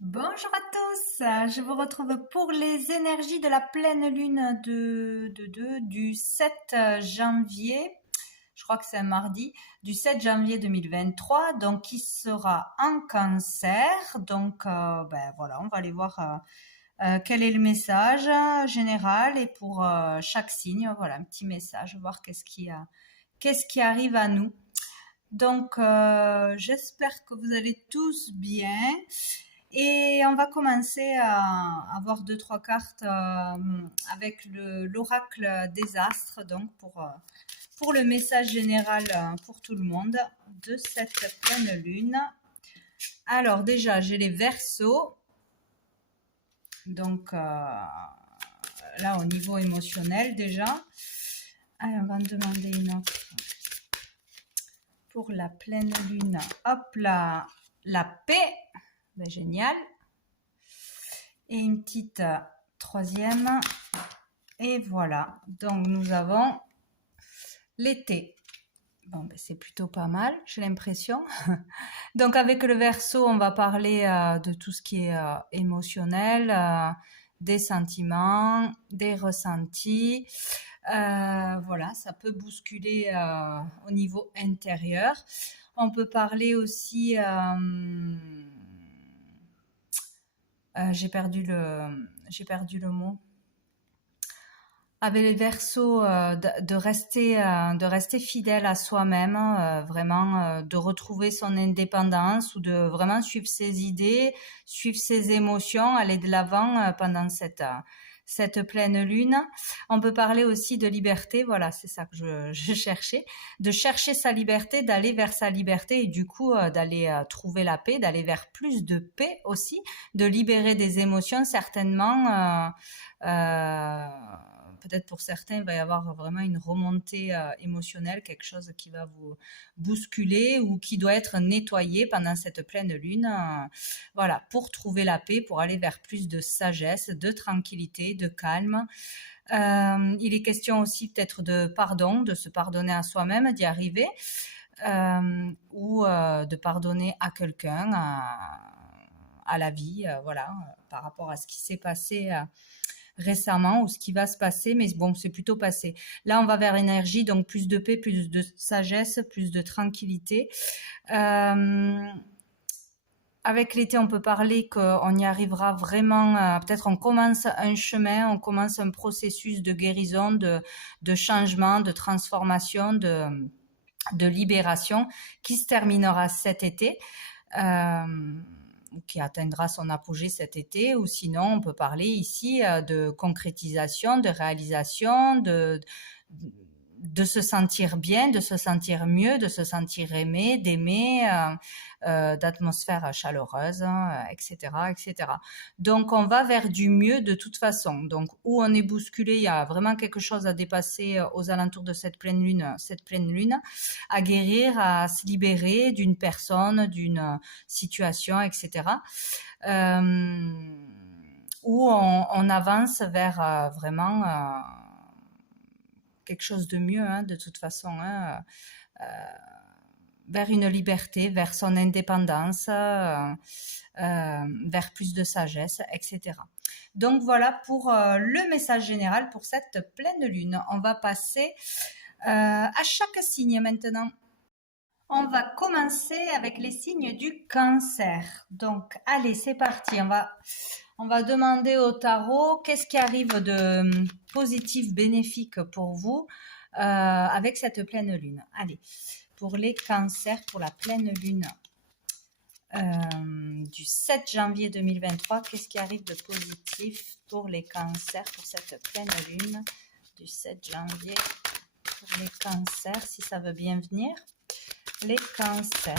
Bonjour à tous, je vous retrouve pour les énergies de la pleine lune du 7 janvier, je crois que c'est un mardi, du 7 janvier 2023, donc qui sera en cancer. Donc voilà, on va aller voir quel est le message général et pour chaque signe, voilà un petit message, voir qu'est-ce qui arrive à nous. Donc j'espère que vous allez tous bien. Et on va commencer à avoir deux, trois cartes avec l'oracle des astres, donc pour le message général pour tout le monde de cette pleine lune. Alors déjà, j'ai les Verseaux, donc là au niveau émotionnel déjà. Allez, on va en demander une autre pour la pleine lune. Hop là, la paix, ben, génial. Et une petite troisième. Et voilà, donc nous avons l'été. Bon, ben c'est plutôt pas mal, j'ai l'impression. Donc avec le Verseau, on va parler de tout ce qui est émotionnel, des sentiments, des ressentis. Voilà, ça peut bousculer au niveau intérieur. On peut parler aussi, j'ai perdu le mot. Avec les Verseaux, de rester fidèle à soi-même, vraiment de retrouver son indépendance ou de vraiment suivre ses idées, suivre ses émotions, aller de l'avant pendant cette pleine lune. On peut parler aussi de liberté, voilà, c'est ça que je cherchais, de chercher sa liberté, d'aller vers sa liberté et du coup d'aller trouver la paix, d'aller vers plus de paix aussi, de libérer des émotions certainement. Peut-être pour certains, il va y avoir vraiment une remontée émotionnelle, quelque chose qui va vous bousculer ou qui doit être nettoyé pendant cette pleine lune. Voilà, pour trouver la paix, pour aller vers plus de sagesse, de tranquillité, de calme. Il est question aussi peut-être de pardon, de se pardonner à soi-même, d'y arriver, ou de pardonner à quelqu'un, à la vie, voilà, par rapport à ce qui s'est passé récemment ou ce qui va se passer, mais bon, c'est plutôt passé. Là, on va vers l'énergie, donc plus de paix, plus de sagesse, plus de tranquillité. Avec l'été, on peut parler qu'on y arrivera vraiment. Peut-être on commence un chemin, on commence un processus de guérison, de changement, de transformation, de libération qui se terminera cet été. Qui atteindra son apogée cet été, ou sinon on peut parler ici de concrétisation, de réalisation, de se sentir bien, de se sentir mieux, de se sentir aimé, d'aimer, d'atmosphère chaleureuse, etc., etc. Donc on va vers du mieux de toute façon. Donc où on est bousculé, il y a vraiment quelque chose à dépasser aux alentours de cette pleine lune, à guérir, à se libérer d'une personne, d'une situation, etc. Où on avance vers vraiment quelque chose de mieux, hein, de toute façon, hein, vers une liberté, vers son indépendance, vers plus de sagesse, etc. Donc voilà pour le message général pour cette pleine lune. On va passer à chaque signe maintenant. On va commencer avec les signes du cancer. Donc, allez, c'est parti. On va demander au tarot qu'est-ce qui arrive de positif, bénéfique pour vous avec cette pleine lune. Allez, pour les cancers, pour la pleine lune du 7 janvier 2023, qu'est-ce qui arrive de positif pour les cancers, pour cette pleine lune du 7 janvier pour les cancers, si ça veut bien venir. Les cancers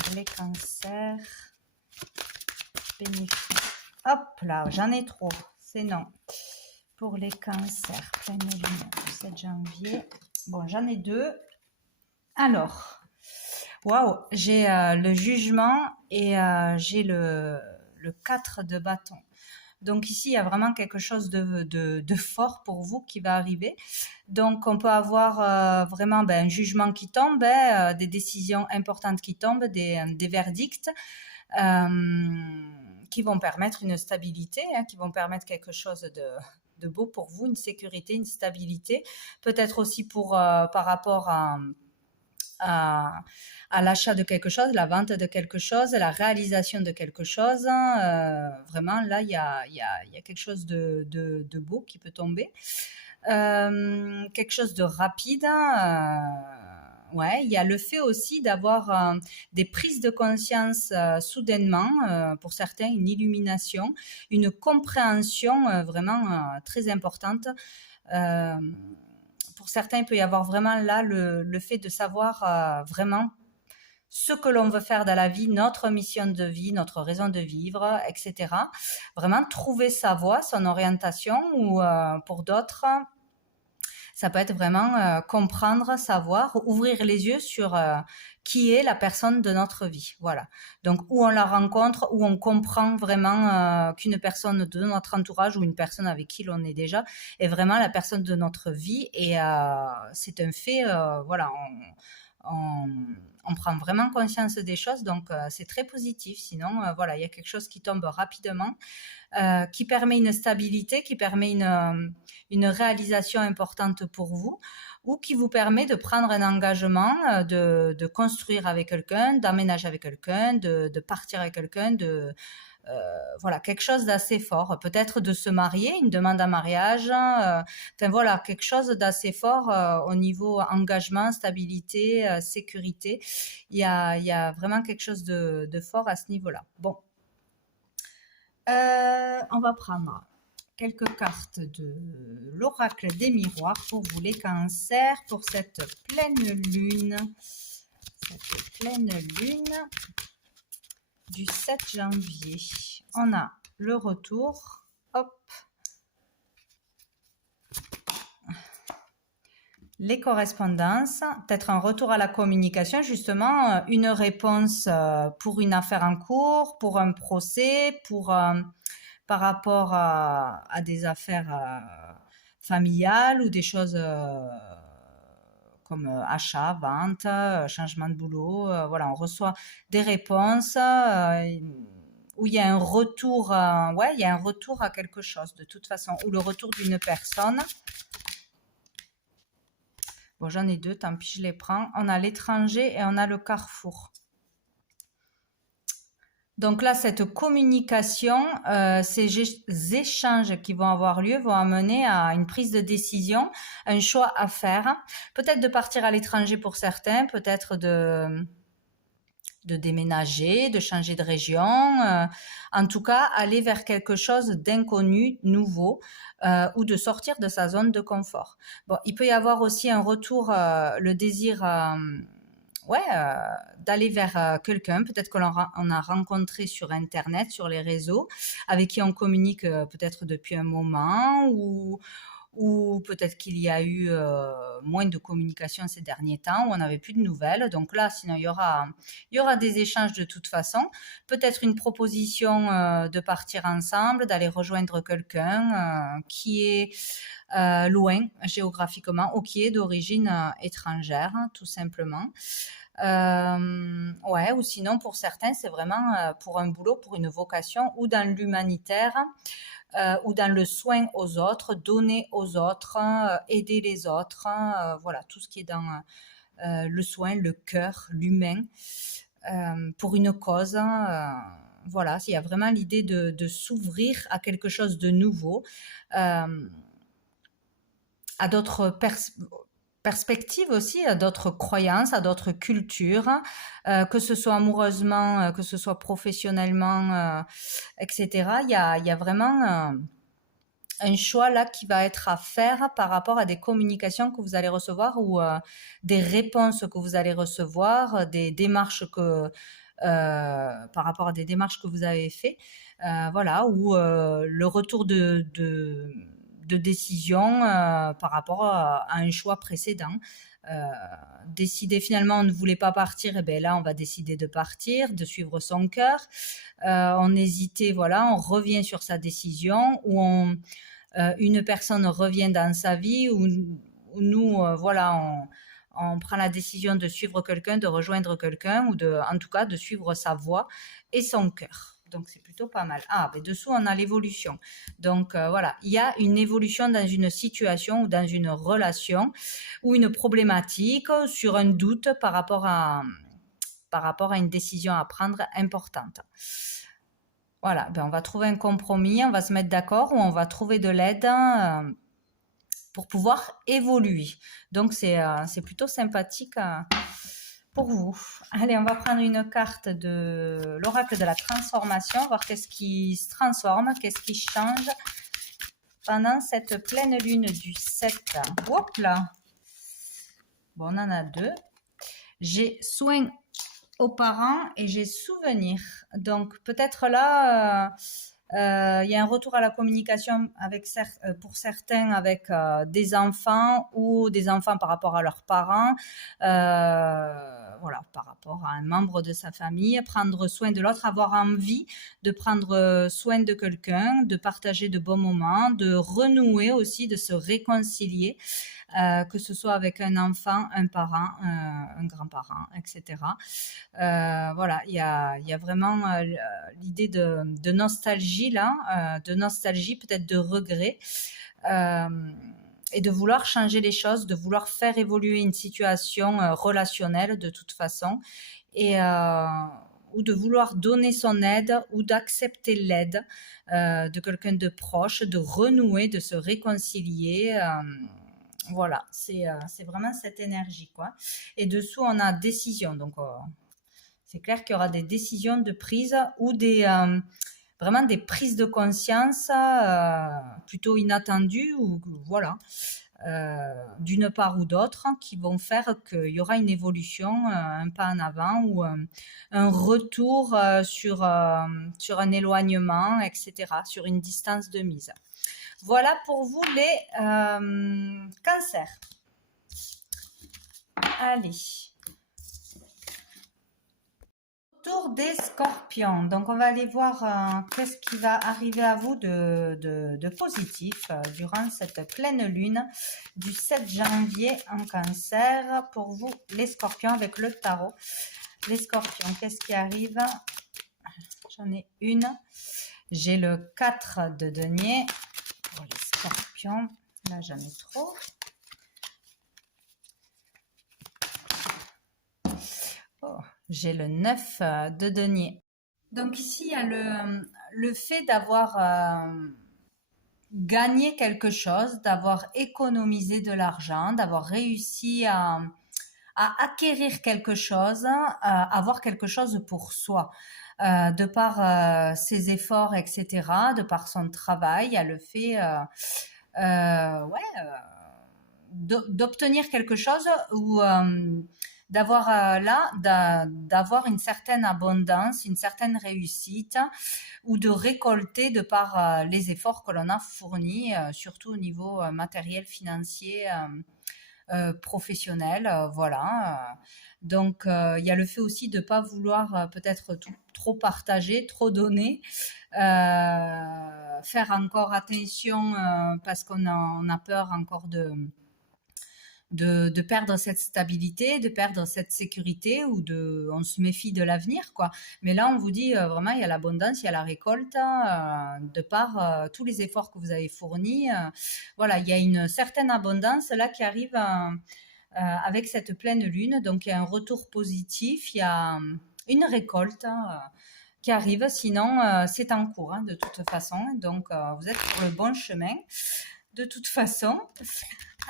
bénéfiques. Hop là, j'en ai trop, c'est non. Pour les cancers, pleine lune du 7 janvier. Bon, j'en ai deux. Alors, waouh, j'ai le jugement et j'ai le 4 de bâton. Donc ici, il y a vraiment quelque chose de fort pour vous qui va arriver. Donc on peut avoir vraiment un jugement qui tombe, des décisions importantes qui tombent, des verdicts qui vont permettre une stabilité, hein, qui vont permettre quelque chose de beau pour vous, une sécurité, une stabilité. Peut-être aussi par rapport à, à l'achat de quelque chose, la vente de quelque chose, la réalisation de quelque chose. Vraiment, là, il y a quelque chose de beau qui peut tomber. Quelque chose de rapide. Ouais, il y a le fait aussi d'avoir des prises de conscience soudainement, pour certains, une illumination, une compréhension vraiment très importante. Euh, pour certains, il peut y avoir vraiment là le fait de savoir vraiment ce que l'on veut faire dans la vie, notre mission de vie, notre raison de vivre, etc. Vraiment trouver sa voie, son orientation, ou pour d'autres, ça peut être vraiment comprendre, savoir, ouvrir les yeux sur qui est la personne de notre vie. Voilà. Donc, où on la rencontre, où on comprend vraiment qu'une personne de notre entourage ou une personne avec qui l'on est déjà est vraiment la personne de notre vie. Et c'est un fait, voilà, on, on prend vraiment conscience des choses, donc c'est très positif. Sinon, voilà, il y a quelque chose qui tombe rapidement, qui permet une stabilité, qui permet une réalisation importante pour vous, ou qui vous permet de prendre un engagement, de construire avec quelqu'un, d'emménager avec quelqu'un, de partir avec quelqu'un, voilà, quelque chose d'assez fort. Peut-être de se marier, une demande en mariage. Enfin voilà, quelque chose d'assez fort au niveau engagement, stabilité, sécurité. Il y a vraiment quelque chose de fort à ce niveau-là. Bon, on va prendre quelques cartes de l'oracle des miroirs pour vous les cancers pour cette pleine lune. Cette pleine lune du 7 janvier. On a le retour. Hop. Les correspondances, peut-être un retour à la communication, justement, une réponse pour une affaire en cours, pour un procès, par rapport à des affaires familiales ou des choses comme achat, vente, changement de boulot. Voilà, on reçoit des réponses où il y a un retour, ouais, il y a un retour à quelque chose de toute façon, ou le retour d'une personne. Bon, j'en ai deux, tant pis, je les prends. On a l'étranger et on a le carrefour. Donc là, cette communication, ces échanges qui vont avoir lieu vont amener à une prise de décision, un choix à faire. Peut-être de partir à l'étranger pour certains, peut-être de déménager, de changer de région, en tout cas aller vers quelque chose d'inconnu, nouveau, ou de sortir de sa zone de confort. Bon, il peut y avoir aussi un retour, le désir, ouais, d'aller vers quelqu'un, peut-être que on a rencontré sur Internet, sur les réseaux, avec qui on communique peut-être depuis un moment, ou peut-être qu'il y a eu moins de communication ces derniers temps, où on n'avait plus de nouvelles. Donc là, sinon, il y aura des échanges de toute façon. Peut-être une proposition de partir ensemble, d'aller rejoindre quelqu'un qui est loin géographiquement ou qui est d'origine étrangère, tout simplement. Ouais, ou sinon, pour certains, c'est vraiment pour un boulot, pour une vocation, ou dans l'humanitaire, ou dans le soin aux autres, donner aux autres, aider les autres, voilà, tout ce qui est dans le soin, le cœur, l'humain, pour une cause. Voilà, il y a vraiment l'idée de s'ouvrir à quelque chose de nouveau, à d'autres perspectives aussi, à d'autres croyances, à d'autres cultures, que ce soit amoureusement, que ce soit professionnellement, etc. Il y a vraiment un choix là qui va être à faire par rapport à des communications que vous allez recevoir, ou des réponses que vous allez recevoir, des démarches par rapport à des démarches que vous avez fait, voilà, ou le retour de décision par rapport à un choix précédent. Décider finalement on ne voulait pas partir, et bien là on va décider de partir, de suivre son cœur. On hésitait, voilà, on revient sur sa décision, ou une personne revient dans sa vie, ou nous, voilà, on prend la décision de suivre quelqu'un, de rejoindre quelqu'un, ou en tout cas de suivre sa voie et son cœur. Donc, c'est plutôt pas mal. Ah, mais dessous, on a l'évolution. Donc, voilà, il y a une évolution dans une situation ou dans une relation ou une problématique sur un doute par rapport à une décision à prendre importante. Voilà, ben on va trouver un compromis, on va se mettre d'accord ou on va trouver de l'aide pour pouvoir évoluer. Donc, c'est plutôt sympathique pour vous. Allez, on va prendre une carte de l'oracle de la transformation, voir qu'est-ce qui se transforme, qu'est-ce qui change pendant cette pleine lune du 7. Hop là. Bon, on en a deux. J'ai soin aux parents et j'ai souvenir. Donc, peut-être là, il y a un retour à la communication avec pour certains avec des enfants ou des enfants par rapport à leurs parents, voilà, par rapport à un membre de sa famille, prendre soin de l'autre, avoir envie de prendre soin de quelqu'un, de partager de bons moments, de renouer aussi, de se réconcilier, que ce soit avec un enfant, un parent, un grand-parent, etc. Voilà, il y a vraiment l'idée de nostalgie là, de nostalgie, peut-être de regret, et de vouloir changer les choses, de vouloir faire évoluer une situation relationnelle de toute façon, et ou de vouloir donner son aide ou d'accepter l'aide de quelqu'un de proche, de renouer, de se réconcilier. Voilà, c'est vraiment cette énergie, quoi. Et dessous, on a décision. Donc, c'est clair qu'il y aura des décisions de prise ou vraiment des prises de conscience plutôt inattendues ou voilà, d'une part ou d'autre, qui vont faire qu'il y aura une évolution, un pas en avant ou un retour sur un éloignement, etc., sur une distance de mise. Voilà pour vous les cancers. Allez. Tour des scorpions. Donc, on va aller voir qu'est-ce qui va arriver à vous de positif durant cette pleine lune du 7 janvier en cancer. Pour vous, les scorpions, avec le tarot. Les scorpions, qu'est-ce qui arrive? J'en ai une. J'ai le 4 de denier. Pour les scorpions, là, j'en ai trop. Oh, j'ai le 9 de denier. Donc ici, il y a le fait d'avoir gagné quelque chose, d'avoir économisé de l'argent, d'avoir réussi à acquérir quelque chose, avoir quelque chose pour soi. De par ses efforts, etc., de par son travail, il y a le fait d'obtenir quelque chose ou d'avoir une certaine abondance, une certaine réussite, ou de récolter de par les efforts que l'on a fournis, surtout au niveau matériel, financier, professionnel, voilà. Donc, il y a le fait aussi de ne pas vouloir peut-être trop partager, trop donner, faire encore attention parce qu'on a peur encore de perdre cette stabilité, de perdre cette sécurité ou on se méfie de l'avenir, quoi. Mais là, on vous dit vraiment, il y a l'abondance, il y a la récolte, de par tous les efforts que vous avez fournis. Voilà, il y a une certaine abondance là qui arrive avec cette pleine lune. Donc, il y a un retour positif, il y a une récolte qui arrive. Sinon, c'est en cours, de toute façon. Donc, vous êtes sur le bon chemin, de toute façon.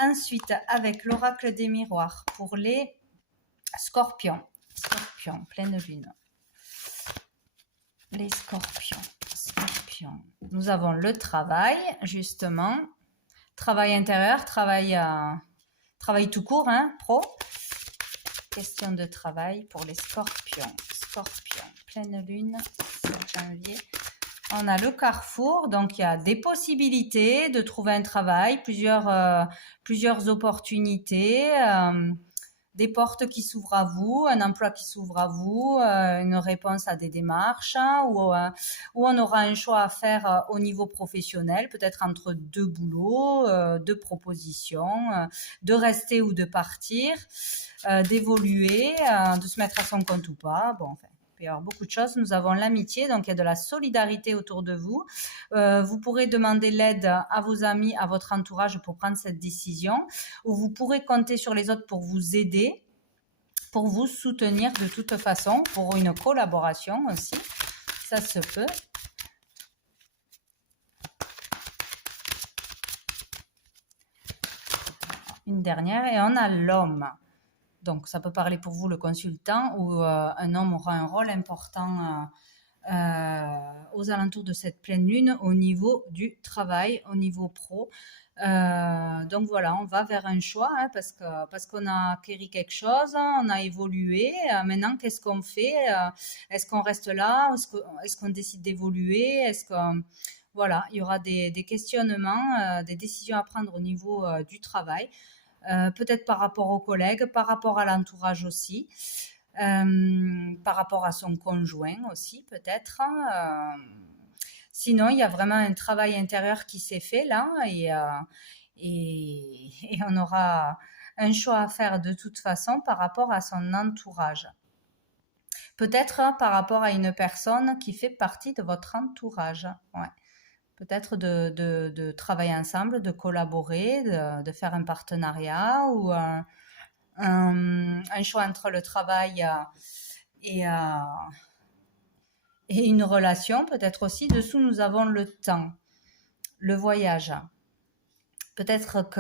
Ensuite, avec l'oracle des miroirs pour les scorpions. Scorpions, pleine lune. Les scorpions. Scorpions. Nous avons le travail, justement. Travail intérieur, travail tout court, pro. Question de travail pour les scorpions. Scorpions, pleine lune, 7 janvier. On a le carrefour, donc il y a des possibilités de trouver un travail, plusieurs opportunités, des portes qui s'ouvrent à vous, un emploi qui s'ouvre à vous, une réponse à des démarches, ou on aura un choix à faire au niveau professionnel, peut-être entre deux boulots, deux propositions, de rester ou de partir, d'évoluer, de se mettre à son compte ou pas, bon, enfin. peut y avoir beaucoup de choses. Nous avons l'amitié, donc il y a de la solidarité autour de vous. Vous pourrez demander l'aide à vos amis, à votre entourage pour prendre cette décision, ou vous pourrez compter sur les autres pour vous aider, pour vous soutenir de toute façon, pour une collaboration aussi. Ça se peut. Une dernière, et on a l'homme. Donc, ça peut parler pour vous, le consultant, ou un homme aura un rôle important aux alentours de cette pleine lune au niveau du travail, au niveau pro. Donc voilà, on va vers un choix parce qu'on a acquis quelque chose, on a évolué. Maintenant, qu'est-ce qu'on fait? Est-ce qu'on reste là? Est-ce qu'on décide d'évoluer? Voilà, il y aura des questionnements, des décisions à prendre au niveau du travail. Peut-être par rapport aux collègues, par rapport à l'entourage aussi, par rapport à son conjoint aussi peut-être. Sinon, il y a vraiment un travail intérieur qui s'est fait là et on aura un choix à faire de toute façon par rapport à son entourage. Peut-être par rapport à une personne qui fait partie de votre entourage. Ouais. Peut-être de travailler ensemble, de collaborer, de faire un partenariat ou un choix entre le travail et une relation. Peut-être aussi, dessous, nous avons le temps, le voyage. Peut-être que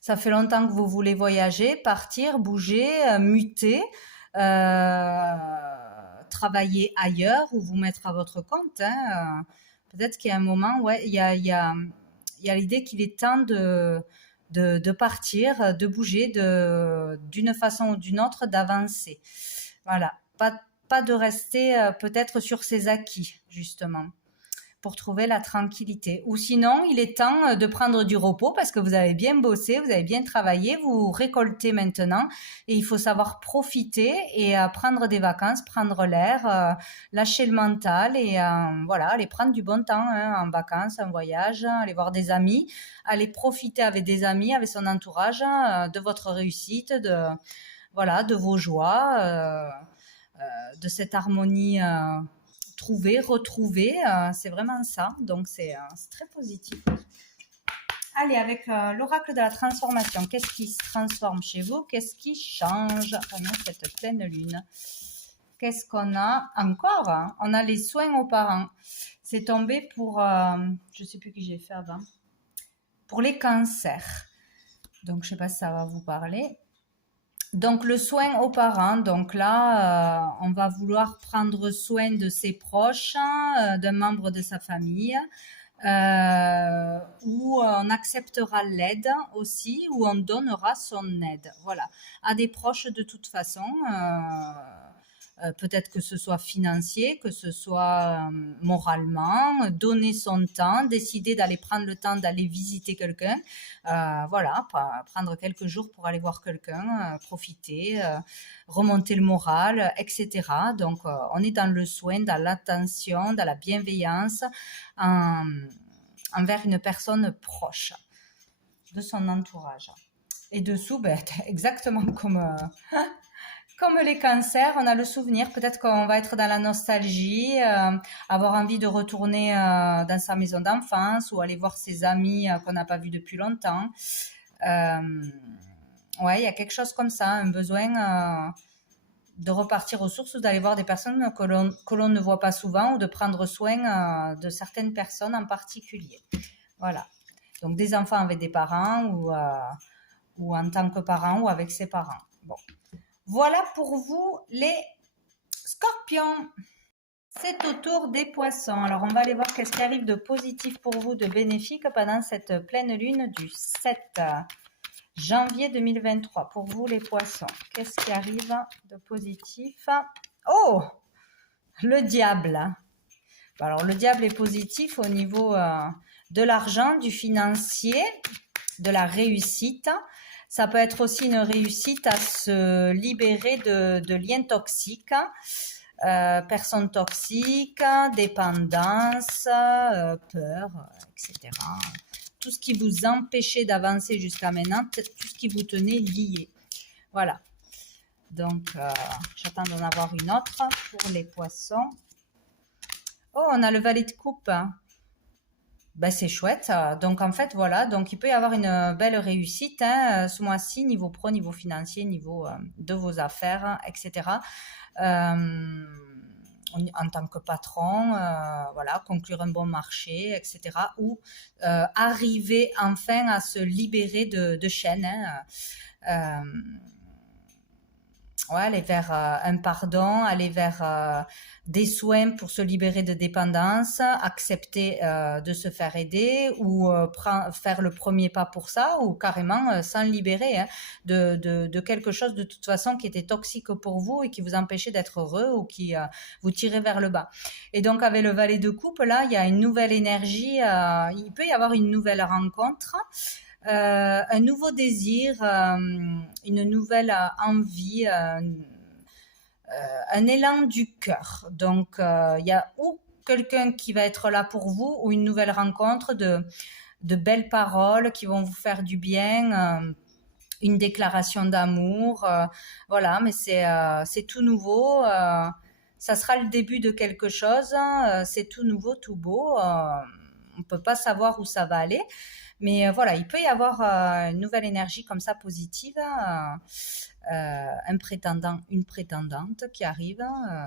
ça fait longtemps que vous voulez voyager, partir, bouger, muter, travailler ailleurs ou vous mettre à votre compte, hein. Peut-être qu'il y a un moment, ouais, il y a l'idée qu'il est temps de partir, de bouger, d'une façon ou d'une autre, d'avancer. Voilà, pas de rester peut-être sur ses acquis, justement, pour trouver la tranquillité. Ou sinon, il est temps de prendre du repos parce que vous avez bien bossé, vous avez bien travaillé, vous récoltez maintenant et il faut savoir profiter et prendre des vacances, prendre l'air, lâcher le mental et voilà, aller prendre du bon temps hein, en vacances, en voyage, aller voir des amis, aller profiter avec des amis, avec son entourage, de votre réussite, voilà, de vos joies, de cette harmonie trouver, retrouver, c'est vraiment ça. Donc, c'est très positif. Allez, avec l'oracle de la transformation, qu'est-ce qui se transforme chez vous? Qu'est-ce qui change pendant cette pleine lune? Qu'est-ce qu'on a encore hein? On a les soins aux parents. C'est tombé pour, je ne sais plus qui j'ai fait avant, pour les cancers. Donc, je ne sais pas si ça va vous parler. Donc, le soin aux parents, donc là, on va vouloir prendre soin de ses proches, d'un membre de sa famille, où on acceptera l'aide aussi, où on donnera son aide, voilà, à des proches de toute façon, peut-être que ce soit financier, que ce soit moralement, donner son temps, décider d'aller prendre le temps d'aller visiter quelqu'un, voilà, prendre quelques jours pour aller voir quelqu'un, profiter, remonter le moral, etc. Donc, on est dans le soin, dans l'attention, dans la bienveillance envers une personne proche de son entourage. Et dessous, ben, exactement comme les cancers, on a le souvenir, peut-être qu'on va être dans la nostalgie, avoir envie de retourner dans sa maison d'enfance ou aller voir ses amis qu'on n'a pas vus depuis longtemps. Ouais, il y a quelque chose comme ça, un besoin de repartir aux sources ou d'aller voir des personnes que l'on ne voit pas souvent ou de prendre soin de certaines personnes en particulier. Voilà. Donc des enfants avec des parents ou en tant que parents ou avec ses parents. Bon. Voilà pour vous les scorpions. C'est au tour des poissons. Alors, on va aller voir qu'est-ce qui arrive de positif pour vous, de bénéfique pendant cette pleine lune du 7 janvier 2023. Pour vous, les poissons, qu'est-ce qui arrive de positif? Oh, le diable. Alors, le diable est positif au niveau de l'argent, du financier, de la réussite. Ça peut être aussi une réussite à se libérer de liens toxiques, personnes toxiques, dépendance, peur, etc. Tout ce qui vous empêchait d'avancer jusqu'à maintenant, tout ce qui vous tenait lié. Voilà. Donc, j'attends d'en avoir une autre pour les poissons. Oh, on a le valet de coupe. Ben, c'est chouette. Donc, en fait, voilà. Donc, il peut y avoir une belle réussite ce mois-ci, niveau pro, niveau financier, niveau de vos affaires, etc. En tant que patron, voilà, conclure un bon marché, etc. Ou arriver enfin à se libérer de chaînes. Ouais, aller vers un pardon, aller vers des soins pour se libérer de dépendance, accepter de se faire aider ou faire le premier pas pour ça ou carrément s'en libérer de quelque chose de toute façon qui était toxique pour vous et qui vous empêchait d'être heureux ou qui vous tirait vers le bas. Et donc avec le valet de coupe, là, il y a une nouvelle énergie, il peut y avoir une nouvelle rencontre. Un nouveau désir, une nouvelle envie, un élan du cœur. Donc, il y a ou quelqu'un qui va être là pour vous ou une nouvelle rencontre de belles paroles qui vont vous faire du bien, une déclaration d'amour. Voilà, mais c'est tout nouveau. Ça sera le début de quelque chose. C'est tout nouveau, tout beau. On ne peut pas savoir où ça va aller. Mais voilà, il peut y avoir une nouvelle énergie comme ça positive, un prétendant, une prétendante qui arrive,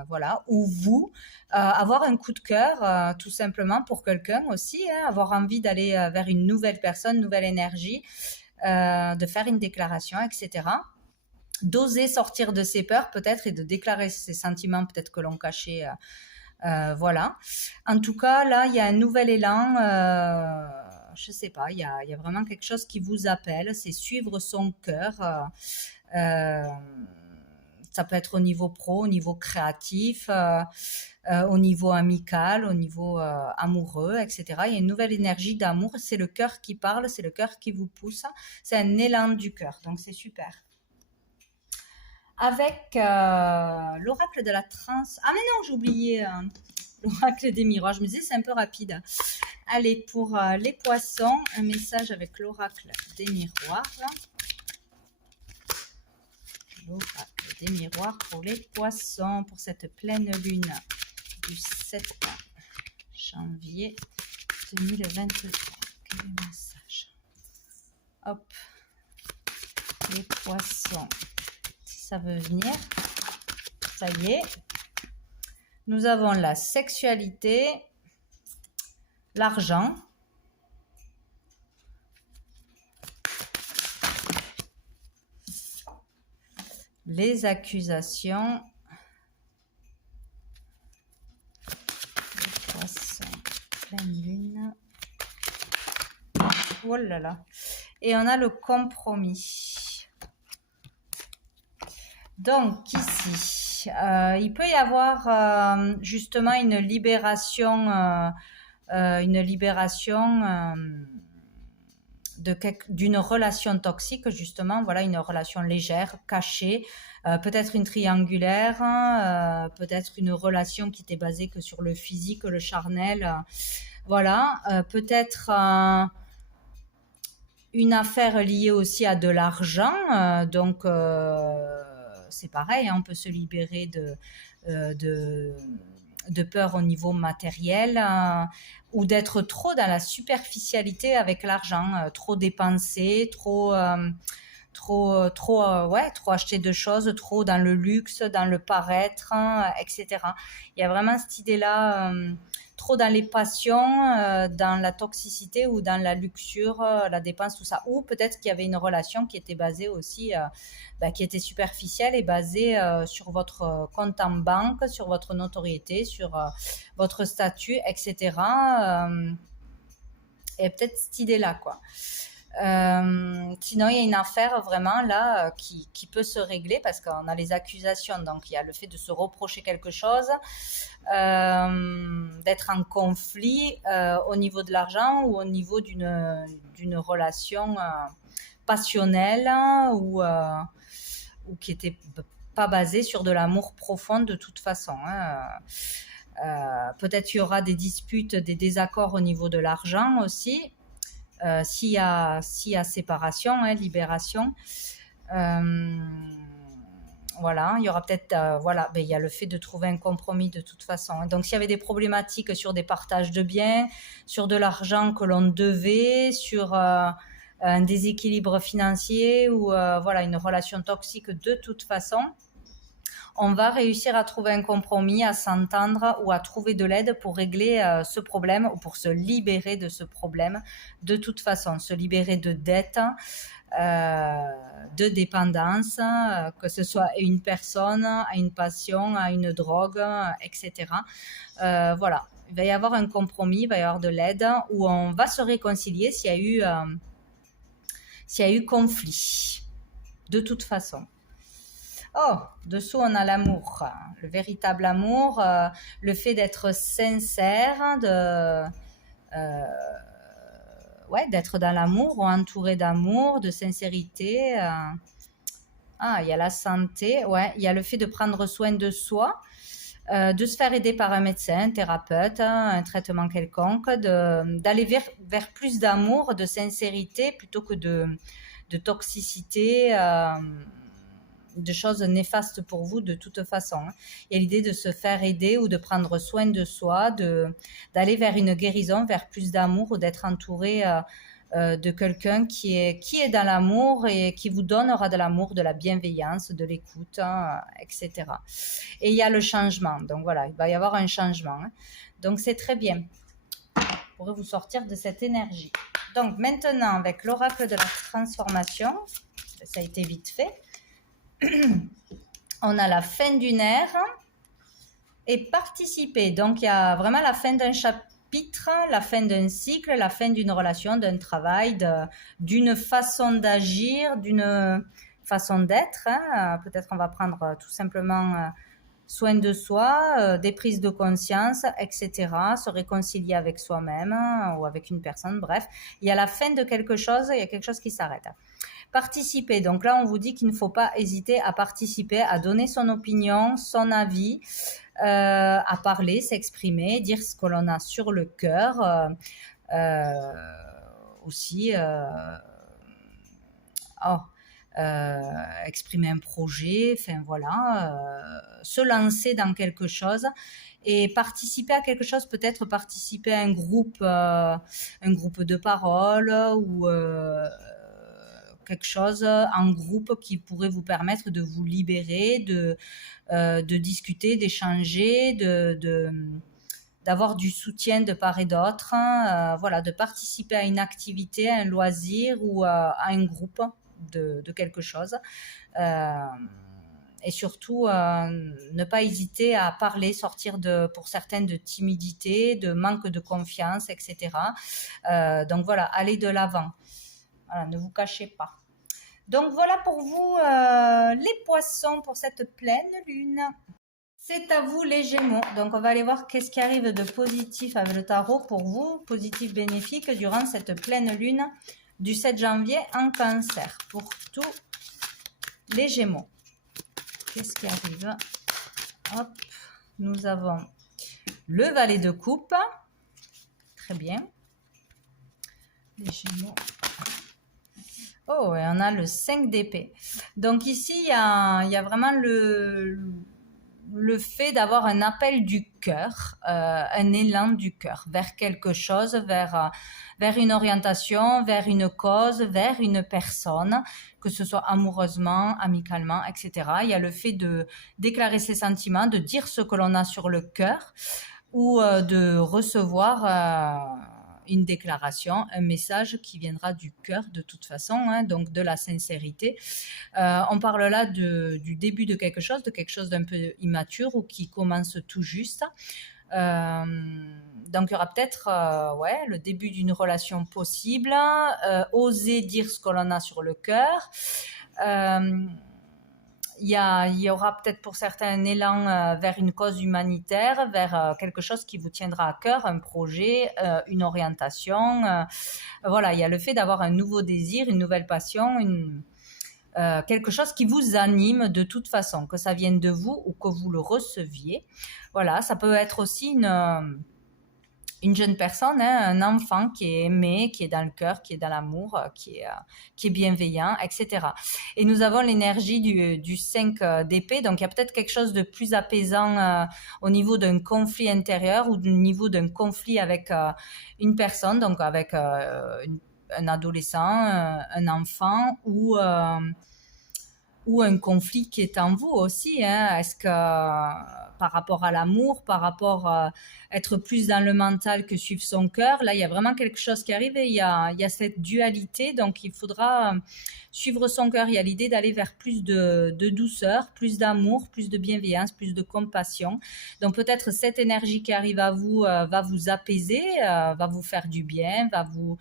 voilà, ou vous, avoir un coup de cœur tout simplement pour quelqu'un aussi, avoir envie d'aller vers une nouvelle personne, nouvelle énergie, de faire une déclaration, etc. D'oser sortir de ses peurs peut-être et de déclarer ses sentiments peut-être que l'on cachait. Voilà. En tout cas, là, il y a un nouvel élan. Je sais pas, il y a vraiment quelque chose qui vous appelle. C'est suivre son cœur. Ça peut être au niveau pro, au niveau créatif, au niveau amical, au niveau amoureux, etc. Il y a une nouvelle énergie d'amour. C'est le cœur qui parle, c'est le cœur qui vous pousse. C'est un élan du cœur. Donc, c'est super. Avec l'oracle de la trans... Ah mais non, j'ai oublié l'oracle des miroirs. Je me disais, c'est un peu rapide. Allez, pour les poissons, un message avec l'oracle des miroirs. L'oracle des miroirs pour les poissons, pour cette pleine lune du 7 janvier 2023. Quel est le message? Hop, les poissons. Ça veut venir. Ça y est. Nous avons la sexualité, l'argent, les accusations, les poissons, pleine lune. Oh là là. Et on a le compromis. Donc ici, il peut y avoir justement une libération d'une relation toxique, justement, voilà, une relation légère, cachée, peut-être une triangulaire, peut-être une relation qui était basée que sur le physique, le charnel, voilà, peut-être une affaire liée aussi à de l'argent, donc c'est pareil, on peut se libérer de peur au niveau matériel ou d'être trop dans la superficialité avec l'argent, trop dépenser, trop acheter de choses, trop dans le luxe, dans le paraître, etc. Il y a vraiment cette idée-là, trop dans les passions, dans la toxicité ou dans la luxure, la dépense, tout ça. Ou peut-être qu'il y avait une relation qui était basée aussi, qui était superficielle et basée sur votre compte en banque, sur votre notoriété, sur votre statut, etc. Et peut-être cette idée-là, quoi. Sinon, il y a une affaire vraiment là qui peut se régler parce qu'on a les accusations, donc il y a le fait de se reprocher quelque chose, d'être en conflit au niveau de l'argent ou au niveau d'une relation passionnelle ou qui était pas basée sur de l'amour profond de toute façon. Peut-être il y aura des disputes, des désaccords au niveau de l'argent aussi. S'il y a séparation, libération. Voilà, il y aura peut-être, voilà, ben, il y a le fait de trouver un compromis de toute façon. Donc, s'il y avait des problématiques sur des partages de biens, sur de l'argent que l'on devait, sur un déséquilibre financier ou voilà, une relation toxique de toute façon, on va réussir à trouver un compromis, à s'entendre ou à trouver de l'aide pour régler ce problème ou pour se libérer de ce problème. De toute façon, se libérer de dettes, de dépendance, que ce soit à une personne, à une passion, à une drogue, etc. Voilà, il va y avoir un compromis, il va y avoir de l'aide où on va se réconcilier s'il y a eu conflit. De toute façon. Oh, dessous on a l'amour, le véritable amour, le fait d'être sincère, ouais, d'être dans l'amour ou entouré d'amour, de sincérité. Ah, il y a la santé, ouais, il y a le fait de prendre soin de soi, de se faire aider par un médecin, un thérapeute, un traitement quelconque, d'aller vers plus d'amour, de sincérité plutôt que de toxicité. De choses néfastes pour vous de toute façon. Il y a l'idée de se faire aider ou de prendre soin de soi, d'aller vers une guérison, vers plus d'amour ou d'être entouré de quelqu'un qui est dans l'amour et qui vous donnera de l'amour, de la bienveillance, de l'écoute, etc. Et il y a le changement. Donc voilà, il va y avoir un changement. Donc c'est très bien. Vous pourrez vous sortir de cette énergie. Donc maintenant, avec l'oracle de la transformation, ça a été vite fait. On a la fin d'une ère et participer. Donc, il y a vraiment la fin d'un chapitre, la fin d'un cycle, la fin d'une relation, d'un travail, d'une façon d'agir, d'une façon d'être. Peut-être on va prendre tout simplement soin de soi, des prises de conscience, etc. Se réconcilier avec soi-même ou avec une personne. Bref, il y a la fin de quelque chose, il y a quelque chose qui s'arrête. Participer. Donc là, on vous dit qu'il ne faut pas hésiter à participer, à donner son opinion, son avis, à parler, s'exprimer, dire ce que l'on a sur le cœur. Aussi, exprimer un projet, enfin voilà, se lancer dans quelque chose et participer à quelque chose, peut-être participer à un groupe de parole ou quelque chose en groupe qui pourrait vous permettre de vous libérer, de discuter, d'échanger, d'avoir du soutien de part et d'autre, voilà, de participer à une activité, à un loisir ou à un groupe de quelque chose. Et surtout, ne pas hésiter à parler, sortir pour certaines de timidité, de manque de confiance, etc. Donc voilà, allez de l'avant. Voilà, ne vous cachez pas. Donc voilà pour vous les poissons pour cette pleine lune. C'est à vous les Gémeaux. Donc on va aller voir qu'est-ce qui arrive de positif avec le tarot pour vous, positif bénéfique durant cette pleine lune du 7 janvier en Cancer. Pour tous les Gémeaux. Qu'est-ce qui arrive? Hop, nous avons le valet de coupe. Très bien. Les Gémeaux. Oh, et on a le 5 d'épée. Donc ici, il y a vraiment le fait d'avoir un appel du cœur, un élan du cœur vers quelque chose, vers une orientation, vers une cause, vers une personne, que ce soit amoureusement, amicalement, etc. Il y a le fait de déclarer ses sentiments, de dire ce que l'on a sur le cœur ou de recevoir une déclaration, un message qui viendra du cœur de toute façon, hein, donc de la sincérité. On parle là du début de quelque chose d'un peu immature ou qui commence tout juste. Donc il y aura peut-être le début d'une relation possible, oser dire ce que l'on a sur le cœur. Il y aura peut-être pour certains un élan vers une cause humanitaire, vers quelque chose qui vous tiendra à cœur, un projet, une orientation. Voilà, il y a le fait d'avoir un nouveau désir, une nouvelle passion, quelque chose qui vous anime de toute façon, que ça vienne de vous ou que vous le receviez. Voilà, ça peut être aussi une jeune personne, hein, un enfant qui est aimé, qui est dans le cœur, qui est dans l'amour, qui est bienveillant, etc. Et nous avons l'énergie du 5 d'épée, donc il y a peut-être quelque chose de plus apaisant au niveau d'un conflit intérieur ou au niveau d'un conflit avec une personne, donc avec un adolescent, un enfant ou un conflit qui est en vous aussi. Hein. Est-ce que par rapport à l'amour, par rapport à être plus dans le mental que suivre son cœur, là, il y a vraiment quelque chose qui arrive et il y a cette dualité. Donc, il faudra suivre son cœur. Il y a l'idée d'aller vers plus de douceur, plus d'amour, plus de bienveillance, plus de compassion. Donc, peut-être cette énergie qui arrive à vous va vous apaiser, va vous faire du bien, va vous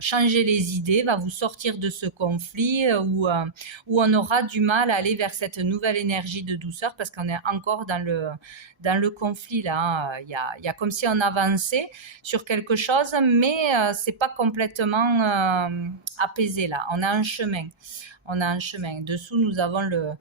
changer les idées, va vous sortir de ce conflit où on aura du mal à aller vers cette nouvelle énergie de douceur parce qu'on est encore dans le conflit là. Hein. Il y a comme si on avançait sur quelque chose, mais c'est pas complètement apaisé là. On a un chemin. On a un chemin. Dessous, nous avons le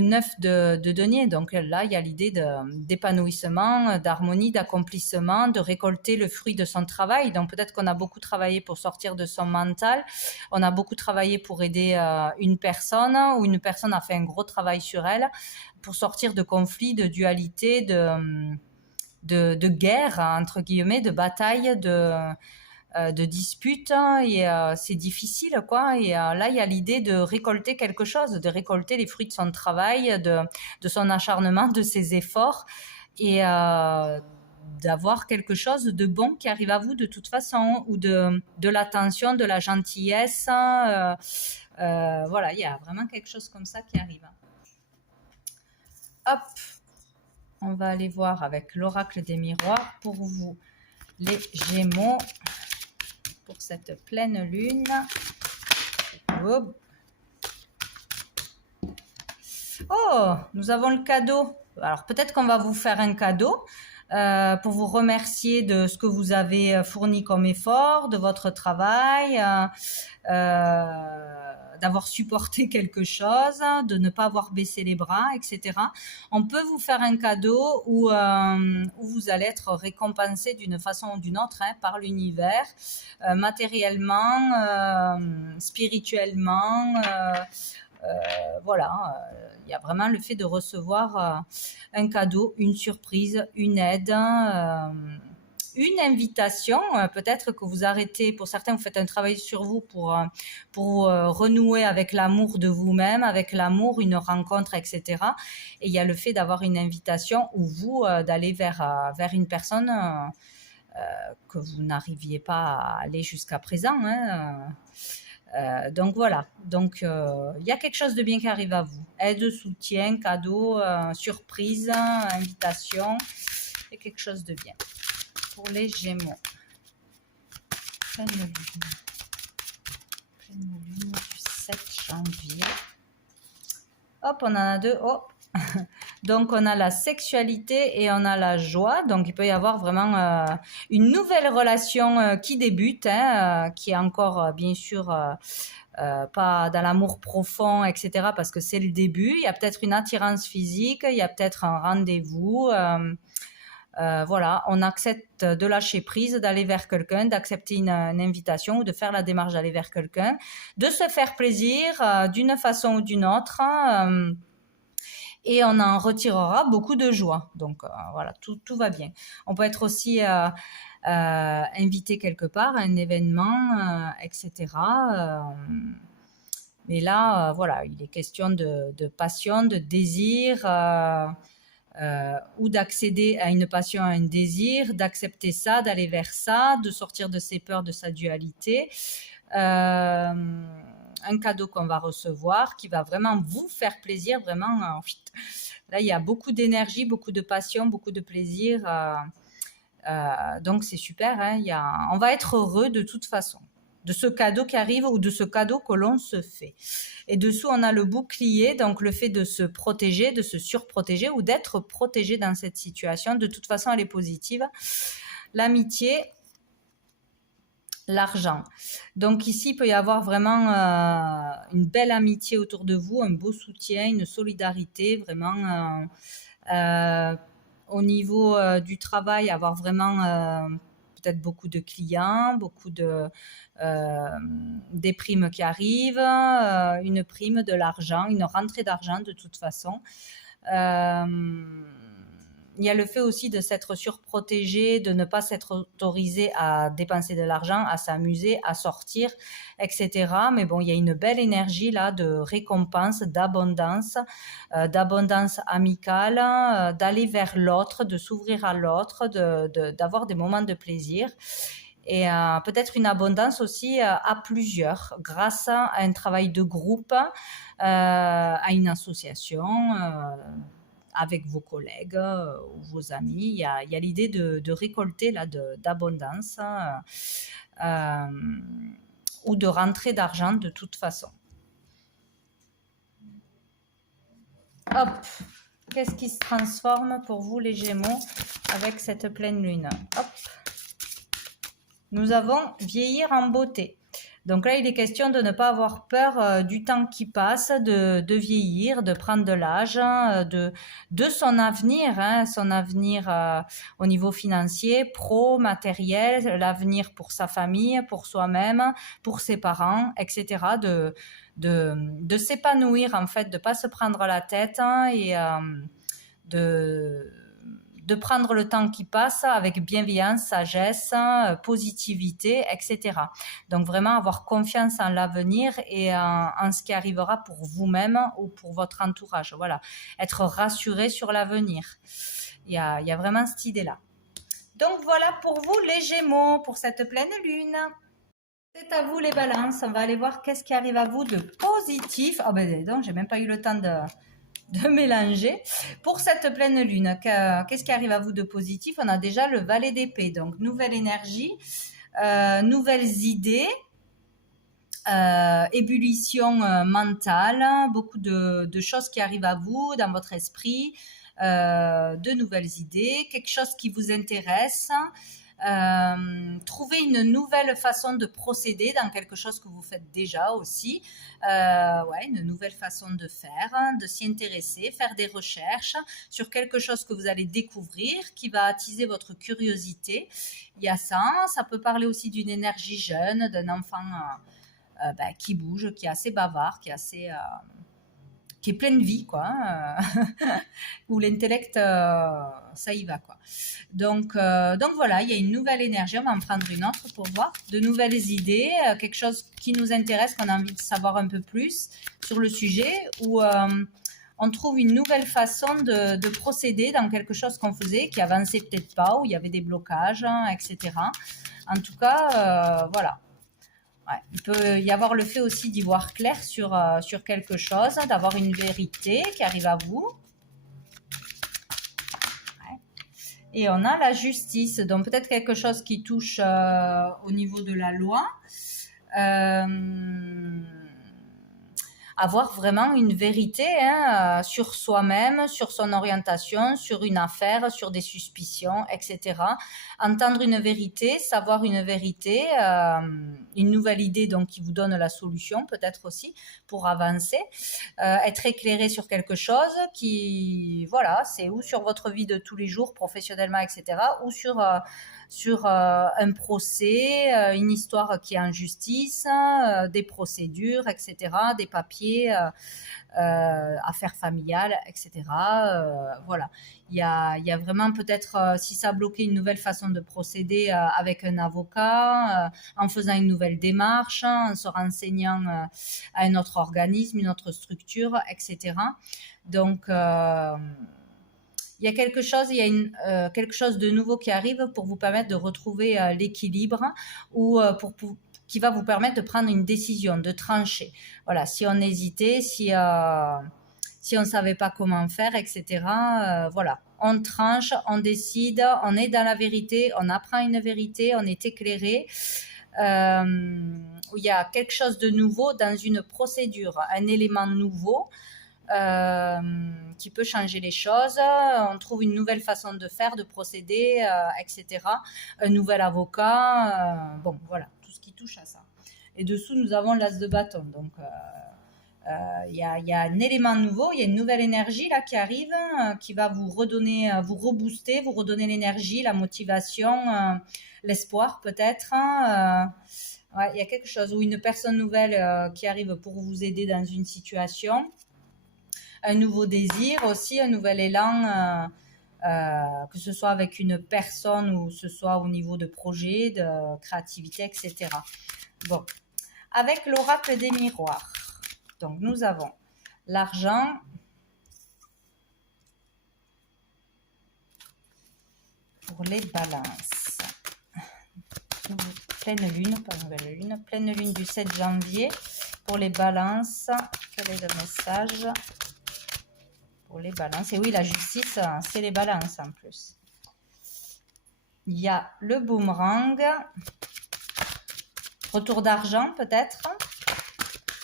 9 de denier. Donc là, il y a l'idée d'épanouissement, d'harmonie, d'accomplissement, de récolter le fruit de son travail. Donc peut-être qu'on a beaucoup travaillé pour sortir de son mental, on a beaucoup travaillé pour aider une personne, ou une personne a fait un gros travail sur elle, pour sortir de conflits, de dualité, de guerre, entre guillemets, de bataille, de disputes et c'est difficile quoi et là il y a l'idée de récolter quelque chose, de récolter les fruits de son travail, de son acharnement, de ses efforts et d'avoir quelque chose de bon qui arrive à vous de toute façon ou de l'attention, de la gentillesse voilà, il y a vraiment quelque chose comme ça qui arrive. Hop, on va aller voir avec l'oracle des miroirs pour vous les Gémeaux pour cette pleine lune. Oh, nous avons le cadeau. Alors peut-être qu'on va vous faire un cadeau pour vous remercier de ce que vous avez fourni comme effort, de votre travail, d'avoir supporté quelque chose, de ne pas avoir baissé les bras, etc. On peut vous faire un cadeau où vous allez être récompensé d'une façon ou d'une autre par l'univers, matériellement, spirituellement. Voilà, il y a vraiment le fait de recevoir un cadeau, une surprise, une aide, une invitation. Peut-être que vous arrêtez, pour certains, vous faites un travail sur vous pour renouer avec l'amour de vous-même, avec l'amour, une rencontre, etc. Et il y a le fait d'avoir une invitation ou vous d'aller vers une personne que vous n'arriviez pas à aller jusqu'à présent. Hein. Donc voilà, donc il y a quelque chose de bien qui arrive à vous. Aide, soutien, cadeau, surprise, invitation, et quelque chose de bien. Pour les Gémeaux. Pleine lune du 7 janvier. Hop, on en a deux. Oh. Donc on a la sexualité et on a la joie, donc il peut y avoir vraiment une nouvelle relation qui débute, hein, qui est encore bien sûr pas dans l'amour profond, etc. parce que c'est le début, il y a peut-être une attirance physique, il y a peut-être un rendez-vous, voilà, on accepte de lâcher prise, d'aller vers quelqu'un, d'accepter une invitation ou de faire la démarche d'aller vers quelqu'un, de se faire plaisir d'une façon ou d'une autre, et on en retirera beaucoup de joie. Donc voilà, tout va bien. On peut être aussi invité quelque part à un événement, etc. Mais là, voilà, il est question de passion, de désir, ou d'accéder à une passion, à un désir, d'accepter ça, d'aller vers ça, de sortir de ses peurs, de sa dualité. Un cadeau qu'on va recevoir qui va vraiment vous faire plaisir, vraiment. Là, il y a beaucoup d'énergie, beaucoup de passion, beaucoup de plaisir. Donc, c'est super. Hein, on va être heureux de toute façon de ce cadeau qui arrive ou de ce cadeau que l'on se fait. Et dessous, on a le bouclier, donc le fait de se protéger, de se surprotéger ou d'être protégé dans cette situation. De toute façon, elle est positive. L'amitié, l'argent. Donc ici, il peut y avoir vraiment une belle amitié autour de vous, un beau soutien, une solidarité, vraiment Au niveau du travail, avoir vraiment peut-être beaucoup de clients, beaucoup des primes qui arrivent, une prime, de l'argent, une rentrée d'argent de toute façon. Il y a le fait aussi de s'être surprotégé, de ne pas s'être autorisé à dépenser de l'argent, à s'amuser, à sortir, etc. Mais bon, il y a une belle énergie là de récompense, d'abondance amicale, d'aller vers l'autre, de s'ouvrir à l'autre, d'avoir des moments de plaisir. Et peut-être une abondance aussi à plusieurs, grâce à un travail de groupe, à une association, avec vos collègues ou vos amis. Il y a l'idée de récolter là, d'abondance ou de rentrée d'argent de toute façon. Hop, qu'est-ce qui se transforme pour vous les Gémeaux avec cette pleine lune? Hop. Nous avons vieillir en beauté. Donc là, il est question de ne pas avoir peur du temps qui passe, de vieillir, de prendre de l'âge, de son avenir au niveau financier, pro, matériel, l'avenir pour sa famille, pour soi-même, pour ses parents, etc. De s'épanouir en fait, de pas se prendre la tête et de prendre le temps qui passe avec bienveillance, sagesse, positivité, etc. Donc vraiment avoir confiance en l'avenir et en ce qui arrivera pour vous-même ou pour votre entourage. Voilà, être rassuré sur l'avenir. Il y a vraiment cette idée-là. Donc voilà pour vous les Gémeaux, pour cette pleine lune. C'est à vous les balances, on va aller voir qu'est-ce qui arrive à vous de positif. Ah ben donc j'ai même pas eu le temps de mélanger. Pour cette pleine lune, qu'est-ce qui arrive à vous de positif? On a déjà le valet d'épée, donc nouvelle énergie, nouvelles idées, ébullition mentale, beaucoup de choses qui arrivent à vous dans votre esprit, de nouvelles idées, quelque chose qui vous intéresse. Trouver une nouvelle façon de procéder dans quelque chose que vous faites déjà aussi, une nouvelle façon de faire, de s'y intéresser, faire des recherches sur quelque chose que vous allez découvrir qui va attiser votre curiosité. Il y a ça peut parler aussi d'une énergie jeune, d'un enfant qui bouge, qui est assez bavard, qui est plein de vie, quoi, où l'intellect, ça y va, quoi. Donc voilà, il y a une nouvelle énergie, on va en prendre une autre pour voir, de nouvelles idées, quelque chose qui nous intéresse, qu'on a envie de savoir un peu plus sur le sujet, où on trouve une nouvelle façon de procéder dans quelque chose qu'on faisait, qui avançait peut-être pas, où il y avait des blocages, etc. En tout cas, voilà. Ouais. Il peut y avoir le fait aussi d'y voir clair sur quelque chose, d'avoir une vérité qui arrive à vous. Ouais. Et on a la justice, donc peut-être quelque chose qui touche au niveau de la loi. Avoir vraiment une vérité sur soi-même, sur son orientation, sur une affaire, sur des suspicions, etc. Entendre une vérité, savoir une vérité, une nouvelle idée donc qui vous donne la solution peut-être aussi pour avancer, être éclairé sur quelque chose qui, voilà, c'est ou sur votre vie de tous les jours, professionnellement, etc., ou sur un procès, une histoire qui est en justice, des procédures, etc., des papiers, affaires familiales, etc. Voilà. Il y a vraiment peut-être, si ça a bloqué, une nouvelle façon de procéder avec un avocat, en faisant une nouvelle démarche, en se renseignant à un autre organisme, une autre structure, etc. Donc, il y a quelque chose, quelque chose de nouveau qui arrive pour vous permettre de retrouver l'équilibre ou qui va vous permettre de prendre une décision, de trancher. Voilà, si on hésitait, si on ne savait pas comment faire, etc. Voilà, on tranche, on décide, on est dans la vérité, on apprend une vérité, on est éclairé. Où il y a quelque chose de nouveau dans une procédure, un élément nouveau. Qui peut changer les choses, on trouve une nouvelle façon de faire, de procéder, etc. Un nouvel avocat, bon voilà, tout ce qui touche à ça. Et dessous, nous avons l'as de bâton, donc Il y a un élément nouveau, il y a une nouvelle énergie là qui arrive, qui va vous redonner, vous rebooster, vous redonner l'énergie, la motivation, l'espoir peut-être. Ouais, il y a quelque chose, ou une personne nouvelle qui arrive pour vous aider dans une situation, un nouveau désir aussi, un nouvel élan, que ce soit avec une personne ou ce soit au niveau de projet, de créativité, etc. Bon, avec l'oracle des miroirs. Donc, nous avons l'argent, pour les balances. Pleine lune, pas nouvelle lune, pleine lune du 7 janvier. Pour les balances, quel est le message pour les balances? Et oui, la justice, c'est les balances en plus. Il y a le boomerang, retour d'argent peut-être.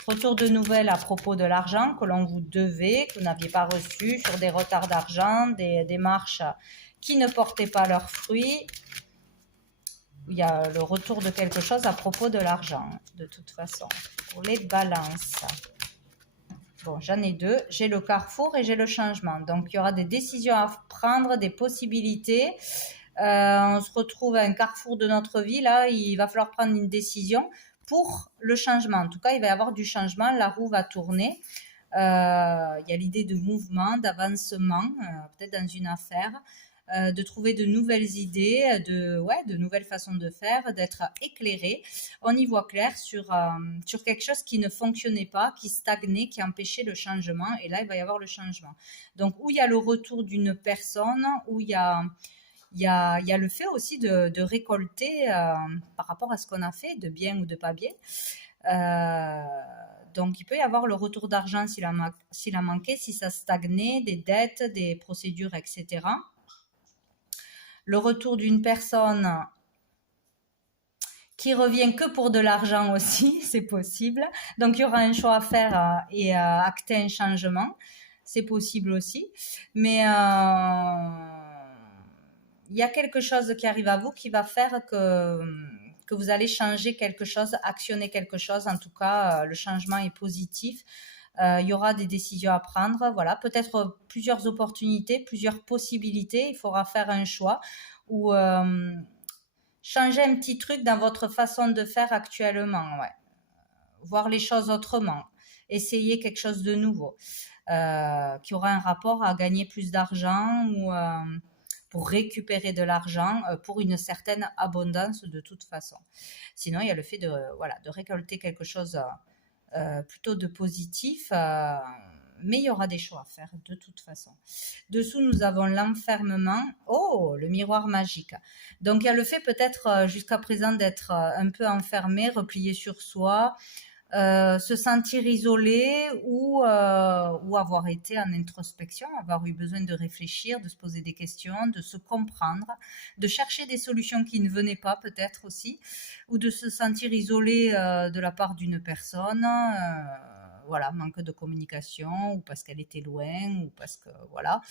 Retour de nouvelles à propos de l'argent que l'on vous devait, que vous n'aviez pas reçu, sur des retards d'argent, des démarches qui ne portaient pas leurs fruits. Il y a le retour de quelque chose à propos de l'argent, de toute façon. Pour les balances. Bon, j'en ai deux. J'ai le carrefour et j'ai le changement. Donc, il y aura des décisions à prendre, des possibilités. On se retrouve à un carrefour de notre vie. Là, il va falloir prendre une décision pour le changement. En tout cas, il va y avoir du changement, la roue va tourner. Il y a l'idée de mouvement, d'avancement, peut-être dans une affaire, de trouver de nouvelles idées, de nouvelles façons de faire, d'être éclairé. On y voit clair sur quelque chose qui ne fonctionnait pas, qui stagnait, qui empêchait le changement. Et là, il va y avoir le changement. Donc, où il y a le retour d'une personne, où il y a le fait aussi de récolter par rapport à ce qu'on a fait, de bien ou de pas bien. Donc, il peut y avoir le retour d'argent s'il a manqué, si ça stagnait, des dettes, des procédures, etc. Le retour d'une personne qui revient que pour de l'argent aussi, c'est possible. Donc, il y aura un choix à faire et acter un changement. C'est possible aussi. Mais il y a quelque chose qui arrive à vous qui va faire que vous allez changer quelque chose, actionner quelque chose. En tout cas, le changement est positif. Il y aura des décisions à prendre. Voilà, peut-être plusieurs opportunités, plusieurs possibilités. Il faudra faire un choix ou changer un petit truc dans votre façon de faire actuellement. Ouais. Voir les choses autrement. Essayer quelque chose de nouveau. Qui aura un rapport à gagner plus d'argent ou pour récupérer de l'argent pour une certaine abondance de toute façon. Sinon, il y a le fait de récolter quelque chose plutôt de positif, mais il y aura des choix à faire de toute façon. Dessous, nous avons l'enfermement. Oh, le miroir magique. Donc, il y a le fait peut-être jusqu'à présent d'être un peu enfermé, replié sur soi, se sentir isolé ou avoir été en introspection, avoir eu besoin de réfléchir, de se poser des questions, de se comprendre, de chercher des solutions qui ne venaient pas peut-être aussi, ou de se sentir isolé de la part d'une personne, voilà, manque de communication, ou parce qu'elle était loin, ou parce que voilà.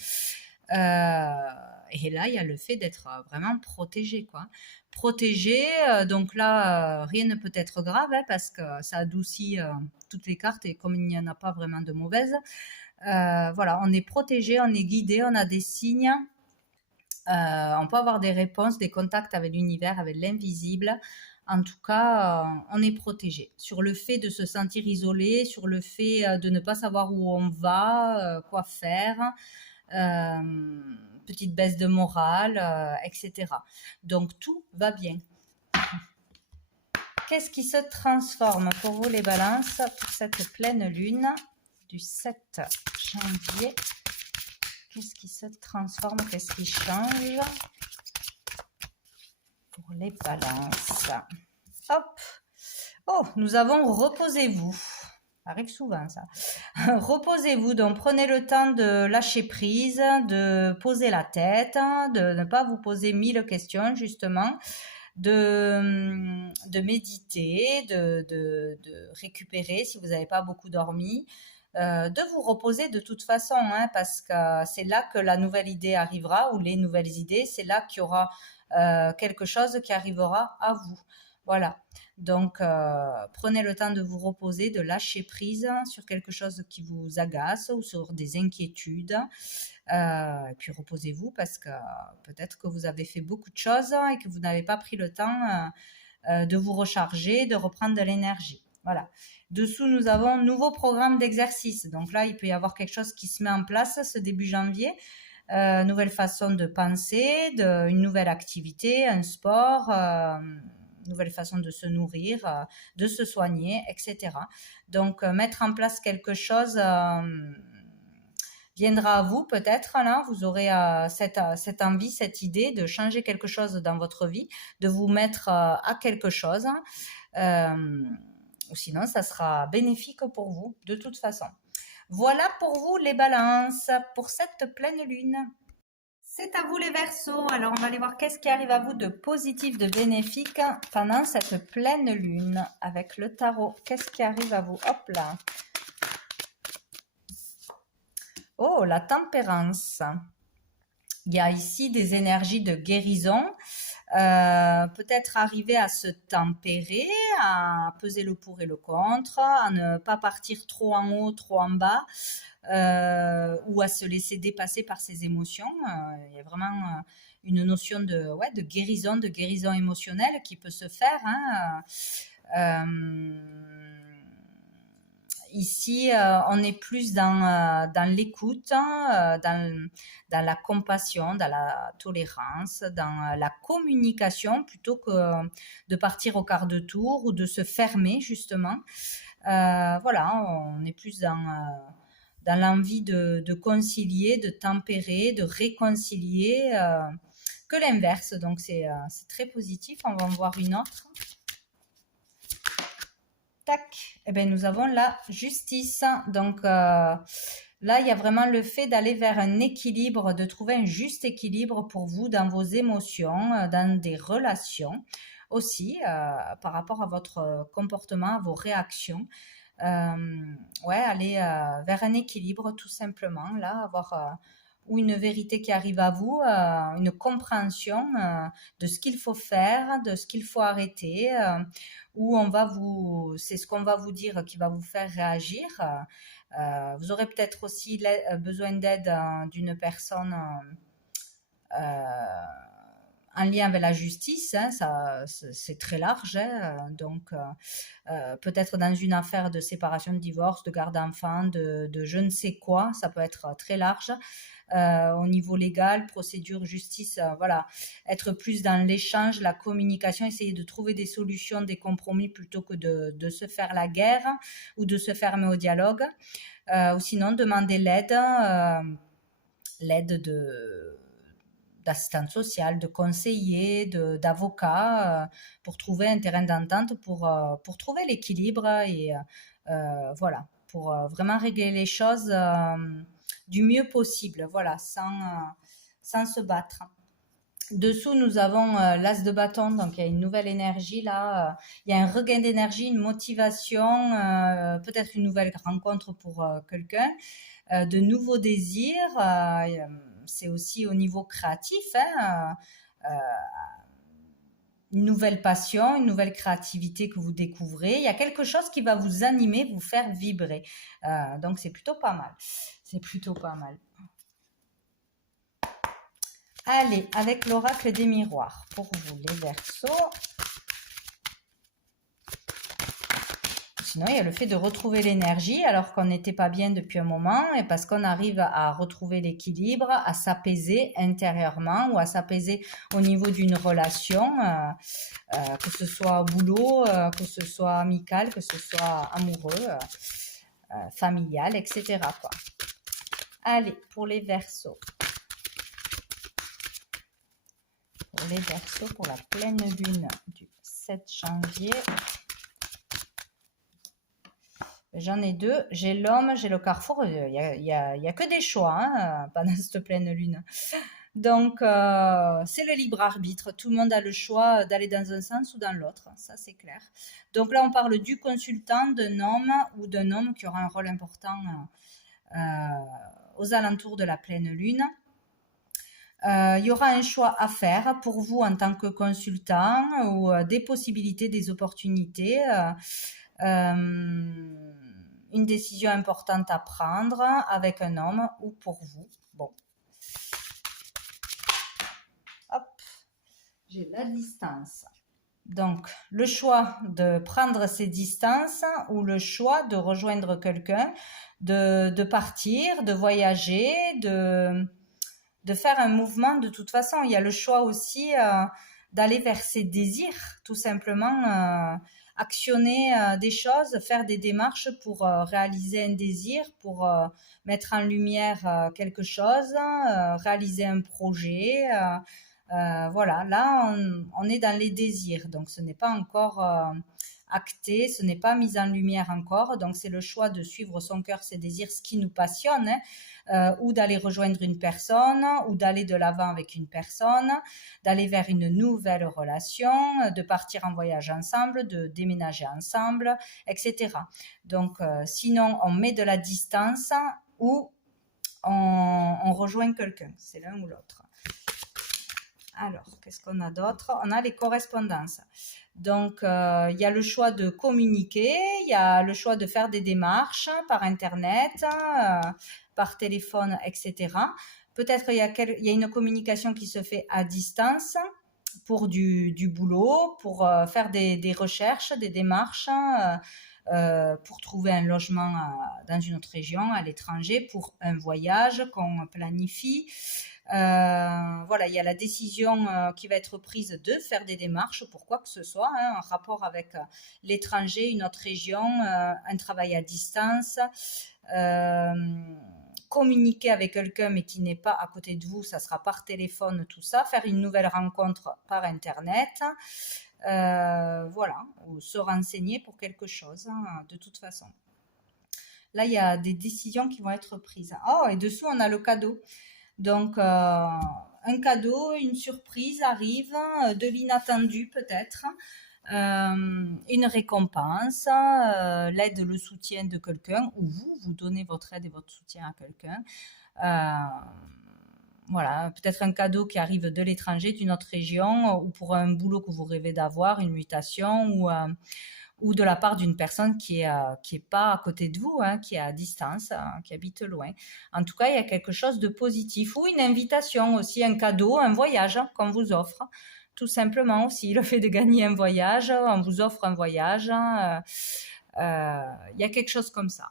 Et là, il y a le fait d'être vraiment protégé, quoi. Protégé, donc là, rien ne peut être grave, hein, parce que ça adoucit toutes les cartes, et comme il n'y en a pas vraiment de mauvaises, voilà, on est protégé, on est guidé, on a des signes, on peut avoir des réponses, des contacts avec l'univers, avec l'invisible. En tout cas, on est protégé. Sur le fait de se sentir isolé, sur le fait de ne pas savoir où on va, quoi faire, petite baisse de morale, etc. Donc tout va bien. Qu'est-ce qui se transforme pour vous les balances pour cette pleine lune du 7 janvier? Qu'est-ce qui se transforme? Qu'est-ce qui change pour les balances? Hop! Oh, nous avons reposez-vous. Ça arrive souvent, ça. Reposez-vous, donc prenez le temps de lâcher prise, de poser la tête, de ne pas vous poser 1000 questions, justement, de méditer, de récupérer si vous n'avez pas beaucoup dormi, de vous reposer de toute façon, hein, parce que c'est là que la nouvelle idée arrivera, ou les nouvelles idées, c'est là qu'il y aura quelque chose qui arrivera à vous. Voilà. Donc, prenez le temps de vous reposer, de lâcher prise sur quelque chose qui vous agace ou sur des inquiétudes. Et puis reposez-vous parce que peut-être que vous avez fait beaucoup de choses et que vous n'avez pas pris le temps de vous recharger, de reprendre de l'énergie. Voilà. Dessous, nous avons nouveau programme d'exercice. Donc là, il peut y avoir quelque chose qui se met en place ce début janvier. Nouvelle façon de penser, une nouvelle activité, un sport, nouvelle façon de se nourrir, de se soigner, etc. Donc, mettre en place quelque chose viendra à vous peut-être là, vous aurez cette envie, cette idée de changer quelque chose dans votre vie, de vous mettre à quelque chose, ou sinon ça sera bénéfique pour vous de toute façon. Voilà pour vous les balances pour cette pleine lune. C'est à vous les Verseaux. Alors on va aller voir qu'est-ce qui arrive à vous de positif, de bénéfique pendant cette pleine lune avec le tarot. Qu'est-ce qui arrive à vous? Hop là. Oh, la tempérance. Il y a ici des énergies de guérison. Peut-être arriver à se tempérer, à peser le pour et le contre, à ne pas partir trop en haut, trop en bas, ou à se laisser dépasser par ses émotions. Il y a vraiment une notion de guérison émotionnelle qui peut se faire. Ici, on est plus dans l'écoute, dans la compassion, dans la tolérance, dans la communication, plutôt que de partir au quart de tour ou de se fermer, justement. Voilà, on est plus dans l'envie de concilier, de tempérer, de réconcilier, que l'inverse. Donc, c'est très positif. On va en voir une autre. Tac, eh bien, nous avons la justice. Donc là, il y a vraiment le fait d'aller vers un équilibre, de trouver un juste équilibre pour vous dans vos émotions, dans des relations aussi, par rapport à votre comportement, à vos réactions. Aller vers un équilibre tout simplement, là, avoir ou une vérité qui arrive à vous, une compréhension de ce qu'il faut faire, de ce qu'il faut arrêter, où c'est ce qu'on va vous dire qui va vous faire réagir. Vous aurez peut-être aussi besoin d'aide d'une personne en lien avec la justice, ça, c'est très large, donc peut-être dans une affaire de séparation, de divorce, de garde d'enfant, de je ne sais quoi, ça peut être très large. Au niveau légal, procédure, justice, voilà, être plus dans l'échange, la communication, essayer de trouver des solutions, des compromis plutôt que de se faire la guerre ou de se fermer au dialogue, ou sinon demander l'aide d'assistante sociale, de conseiller, d'avocat, pour trouver un terrain d'entente, pour trouver l'équilibre et voilà, pour vraiment régler les choses du mieux possible, voilà, sans se battre. Dessous, nous avons l'as de bâton, donc il y a une nouvelle énergie là, il y a un regain d'énergie, une motivation, peut-être une nouvelle rencontre pour quelqu'un, de nouveaux désirs, c'est aussi au niveau créatif, une nouvelle passion, une nouvelle créativité que vous découvrez. Il y a quelque chose qui va vous animer, vous faire vibrer. Donc c'est plutôt pas mal. C'est plutôt pas mal. Allez, avec l'oracle des miroirs, pour vous les Verseaux. Sinon, il y a le fait de retrouver l'énergie alors qu'on n'était pas bien depuis un moment et parce qu'on arrive à retrouver l'équilibre, à s'apaiser intérieurement ou à s'apaiser au niveau d'une relation, que ce soit au boulot, que ce soit amical, que ce soit amoureux, familial, etc. quoi. Allez, pour les Verseaux. Pour les Verseaux, pour la pleine lune du 7 janvier. J'en ai deux, j'ai l'homme, j'ai le carrefour, il y a que des choix pendant cette pleine lune. Donc, c'est le libre arbitre, tout le monde a le choix d'aller dans un sens ou dans l'autre, ça c'est clair. Donc là, on parle du consultant, d'un homme ou d'un homme qui aura un rôle important aux alentours de la pleine lune. Il y aura un choix à faire pour vous en tant que consultant ou des possibilités, des opportunités, une décision importante à prendre avec un homme ou pour vous. Bon, hop, j'ai la distance. Donc, le choix de prendre ces distances ou le choix de rejoindre quelqu'un, de partir, de voyager, de faire un mouvement de toute façon. Il y a le choix aussi d'aller vers ses désirs, tout simplement actionner des choses, faire des démarches pour réaliser un désir, pour mettre en lumière quelque chose, réaliser un projet. Voilà, là on est dans les désirs, donc ce n'est pas encore acté, ce n'est pas mis en lumière encore, donc c'est le choix de suivre son cœur, ses désirs, ce qui nous passionne, ou d'aller rejoindre une personne, ou d'aller de l'avant avec une personne, d'aller vers une nouvelle relation, de partir en voyage ensemble, de déménager ensemble, etc. Donc sinon on met de la distance ou on rejoint quelqu'un, c'est l'un ou l'autre. Alors, qu'est-ce qu'on a d'autre? On a les correspondances. Donc, il y a le choix de communiquer, il y a le choix de faire des démarches par Internet, par téléphone, etc. Peut-être il y a une communication qui se fait à distance pour du boulot, pour faire des recherches, des démarches, pour trouver un logement dans une autre région, à l'étranger, pour un voyage qu'on planifie. Voilà, il y a la décision qui va être prise de faire des démarches pour quoi que ce soit, en rapport avec l'étranger, une autre région, un travail à distance, communiquer avec quelqu'un mais qui n'est pas à côté de vous, ça sera par téléphone, tout ça, faire une nouvelle rencontre par Internet, voilà, ou se renseigner pour quelque chose, de toute façon. Là, il y a des décisions qui vont être prises. Oh, et dessous, on a le cadeau. Donc, un cadeau, une surprise arrive, de l'inattendu peut-être, une récompense, l'aide, le soutien de quelqu'un, ou vous donnez votre aide et votre soutien à quelqu'un. Voilà, peut-être un cadeau qui arrive de l'étranger, d'une autre région, ou pour un boulot que vous rêvez d'avoir, une mutation, ou de la part d'une personne qui est pas à côté de vous, qui est à distance, qui habite loin. En tout cas, il y a quelque chose de positif, ou une invitation aussi, un cadeau, un voyage qu'on vous offre, tout simplement aussi. Le fait de gagner un voyage, on vous offre un voyage, il y a quelque chose comme ça.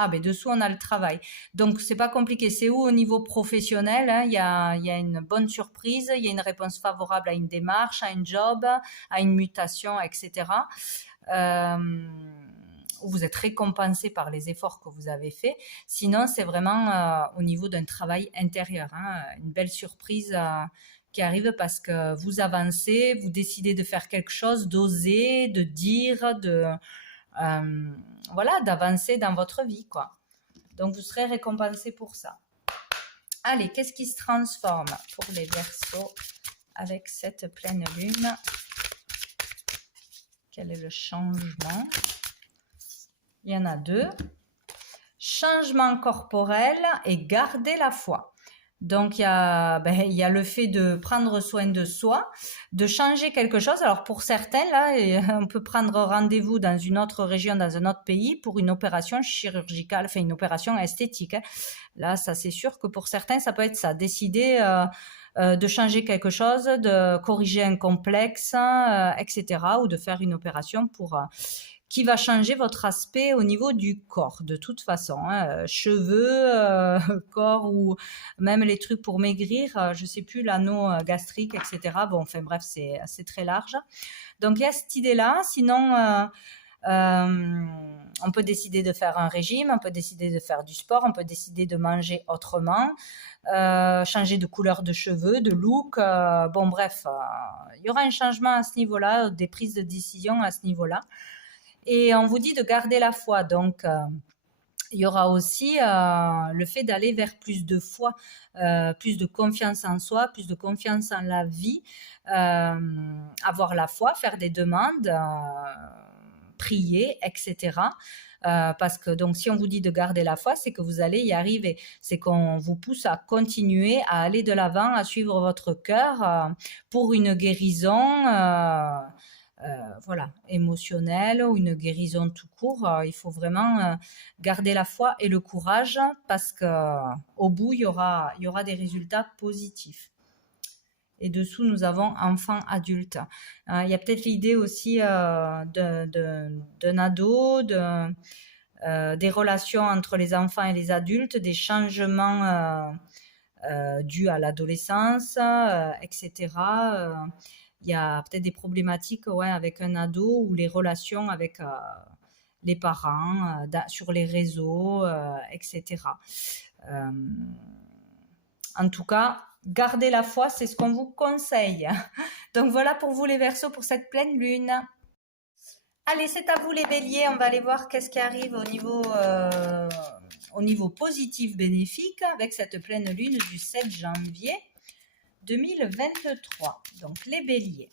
Ah, ben dessous, on a le travail. Donc, c'est pas compliqué. C'est où au niveau professionnel, il y a une bonne surprise, il y a une réponse favorable à une démarche, à un job, à une mutation, etc. Où vous êtes récompensé par les efforts que vous avez faits. Sinon, c'est vraiment au niveau d'un travail intérieur, une belle surprise qui arrive parce que vous avancez, vous décidez de faire quelque chose, d'oser, de dire, voilà, d'avancer dans votre vie, quoi. Donc, vous serez récompensé pour ça. Allez, qu'est-ce qui se transforme pour les Verseaux avec cette pleine lune? Quel est le changement? Il y en a deux. Changement corporel et garder la foi. Donc, il y a le fait de prendre soin de soi, de changer quelque chose. Alors, pour certains, là, on peut prendre rendez-vous dans une autre région, dans un autre pays, pour une opération chirurgicale, enfin une opération esthétique. Là, ça, c'est sûr que pour certains, ça peut être ça. Décider de changer quelque chose, de corriger un complexe, etc. Ou de faire une opération qui va changer votre aspect au niveau du corps, de toute façon. Cheveux, corps, ou même les trucs pour maigrir, je sais plus, l'anneau gastrique, etc. Bon, enfin bref, c'est très large. Donc, il y a cette idée-là. Sinon, on peut décider de faire un régime, on peut décider de faire du sport, on peut décider de manger autrement, changer de couleur de cheveux, de look. Bon, bref, il y aura un changement à ce niveau-là, des prises de décision à ce niveau-là. Et on vous dit de garder la foi. Donc, il y aura aussi le fait d'aller vers plus de foi, plus de confiance en soi, plus de confiance en la vie, avoir la foi, faire des demandes prier, etc. Parce que donc si on vous dit de garder la foi, c'est que vous allez y arriver. C'est qu'on vous pousse à continuer, à aller de l'avant, à suivre votre cœur pour une guérison. Voilà, émotionnelle ou une guérison tout court, il faut vraiment garder la foi et le courage parce qu'au bout, il y aura des résultats positifs. Et dessous, nous avons enfant adulte. Il y a peut-être l'idée aussi d'un ado, des relations entre les enfants et les adultes, des changements dus à l'adolescence, etc. Il y a peut-être des problématiques avec un ado ou les relations avec les parents, sur les réseaux, etc. En tout cas, gardez la foi, c'est ce qu'on vous conseille. Donc voilà pour vous les Verseaux pour cette pleine lune. Allez, c'est à vous les Béliers, on va aller voir qu'est-ce qui arrive au niveau positif bénéfique avec cette pleine lune du 7 janvier 2023. Donc les Béliers,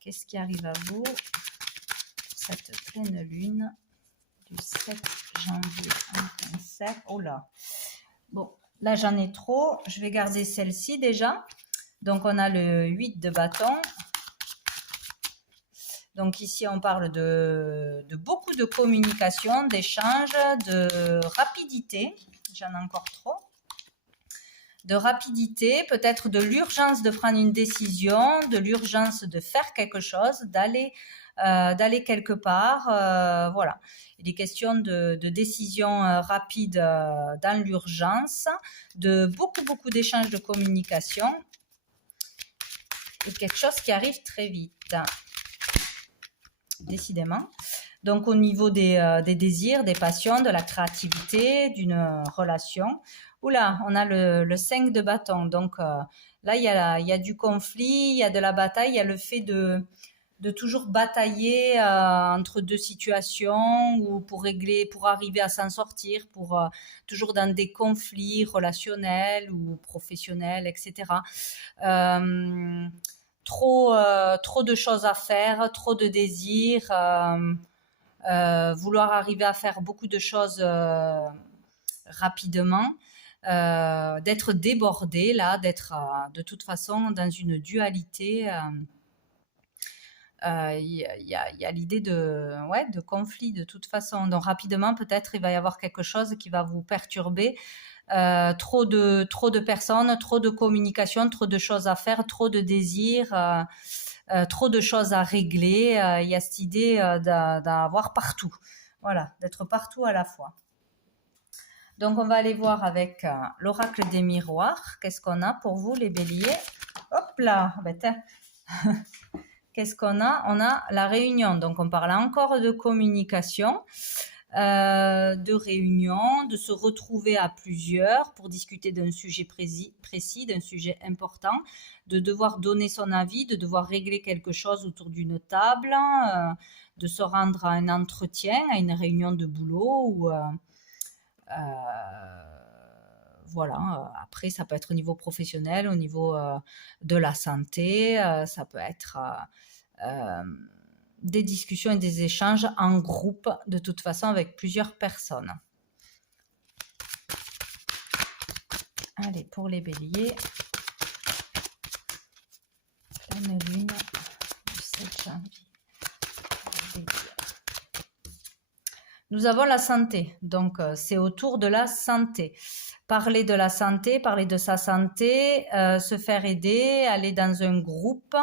qu'est-ce qui arrive à vous cette pleine lune du 7 janvier 2027? Oh là, bon, là j'en ai trop, je vais garder celle-ci déjà. Donc on a le 8 de bâton. Donc ici on parle de beaucoup de communication, d'échange, de rapidité. J'en ai encore trop. De rapidité, peut-être de l'urgence de prendre une décision, de l'urgence de faire quelque chose, d'aller quelque part. Voilà, il est question de décisions rapides dans l'urgence, de beaucoup d'échanges de communication et quelque chose qui arrive très vite, décidément. Donc au niveau des désirs, des passions, de la créativité, d'une relation. Oula, on a le 5 de bâton. Donc là, il y a du conflit, il y a de la bataille, il y a le fait de toujours batailler entre deux situations ou pour arriver à s'en sortir, toujours dans des conflits relationnels ou professionnels, etc. Trop de choses à faire, trop de désirs, vouloir arriver à faire beaucoup de choses rapidement. D'être débordé là, d'être de toute façon dans une dualité. Il y a l'idée de conflit de toute façon. Donc rapidement, peut-être il va y avoir quelque chose qui va vous perturber. Trop de personnes, trop de communication, trop de choses à faire, trop de désirs, trop de choses à régler. Il y a cette idée d'avoir partout. Voilà, d'être partout à la fois. Donc, on va aller voir avec l'oracle des miroirs. Qu'est-ce qu'on a pour vous, les béliers? Hop là, qu'est-ce qu'on a? On a la réunion. Donc, on parle encore de communication, de réunion, de se retrouver à plusieurs pour discuter d'un sujet précis, d'un sujet important, de devoir donner son avis, de devoir régler quelque chose autour d'une table, de se rendre à un entretien, à une réunion de boulot ou... voilà, après ça peut être au niveau professionnel, au niveau de la santé, ça peut être des discussions et des échanges en groupe, de toute façon avec plusieurs personnes. Allez, pour les béliers, pleine lune du 7 janvier. Nous avons la santé, donc c'est autour de la santé. Parler de la santé, parler de sa santé, se faire aider, aller dans un groupe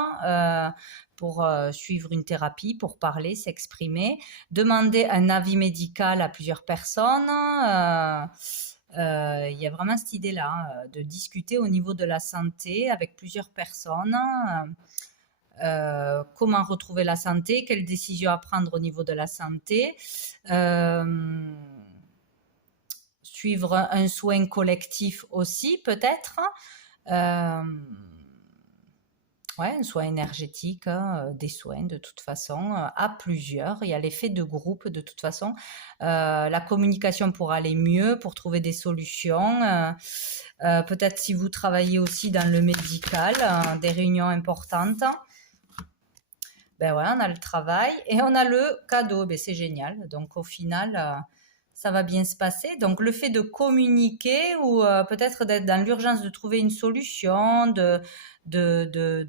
pour suivre une thérapie, pour parler, s'exprimer, demander un avis médical à plusieurs personnes. Il y a vraiment cette idée-là de discuter au niveau de la santé avec plusieurs personnes. Comment retrouver la santé, quelles décisions à prendre au niveau de la santé, suivre un soin collectif aussi peut-être, un soin énergétique, des soins de toute façon, à plusieurs. Il y a l'effet de groupe de toute façon, la communication pour aller mieux, pour trouver des solutions, peut-être si vous travaillez aussi dans le médical, des réunions importantes. Ben voilà, on a le travail et on a le cadeau. Ben c'est génial. Donc au final, ça va bien se passer. Donc le fait de communiquer ou peut-être d'être dans l'urgence de trouver une solution, de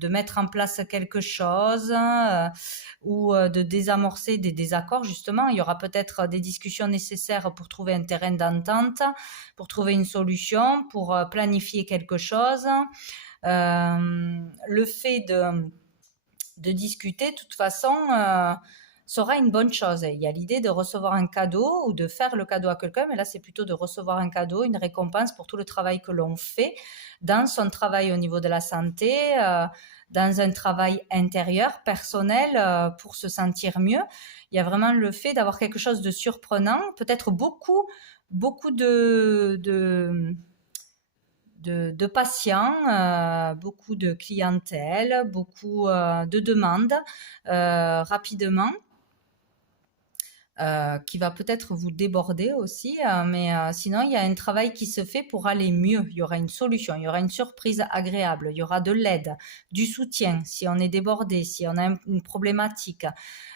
mettre en place quelque chose ou de désamorcer des désaccords, justement, il y aura peut-être des discussions nécessaires pour trouver un terrain d'entente, pour trouver une solution, pour planifier quelque chose. Le fait de discuter, de toute façon, sera une bonne chose. Il y a l'idée de recevoir un cadeau ou de faire le cadeau à quelqu'un, mais là, c'est plutôt de recevoir un cadeau, une récompense pour tout le travail que l'on fait dans son travail au niveau de la santé, dans un travail intérieur, personnel, pour se sentir mieux. Il y a vraiment le fait d'avoir quelque chose de surprenant, peut-être beaucoup de patients, beaucoup de clientèle, beaucoup de demandes rapidement, qui va peut-être vous déborder aussi, mais sinon il y a un travail qui se fait pour aller mieux. Il y aura une solution, il y aura une surprise agréable, il y aura de l'aide, du soutien si on est débordé, si on a une problématique.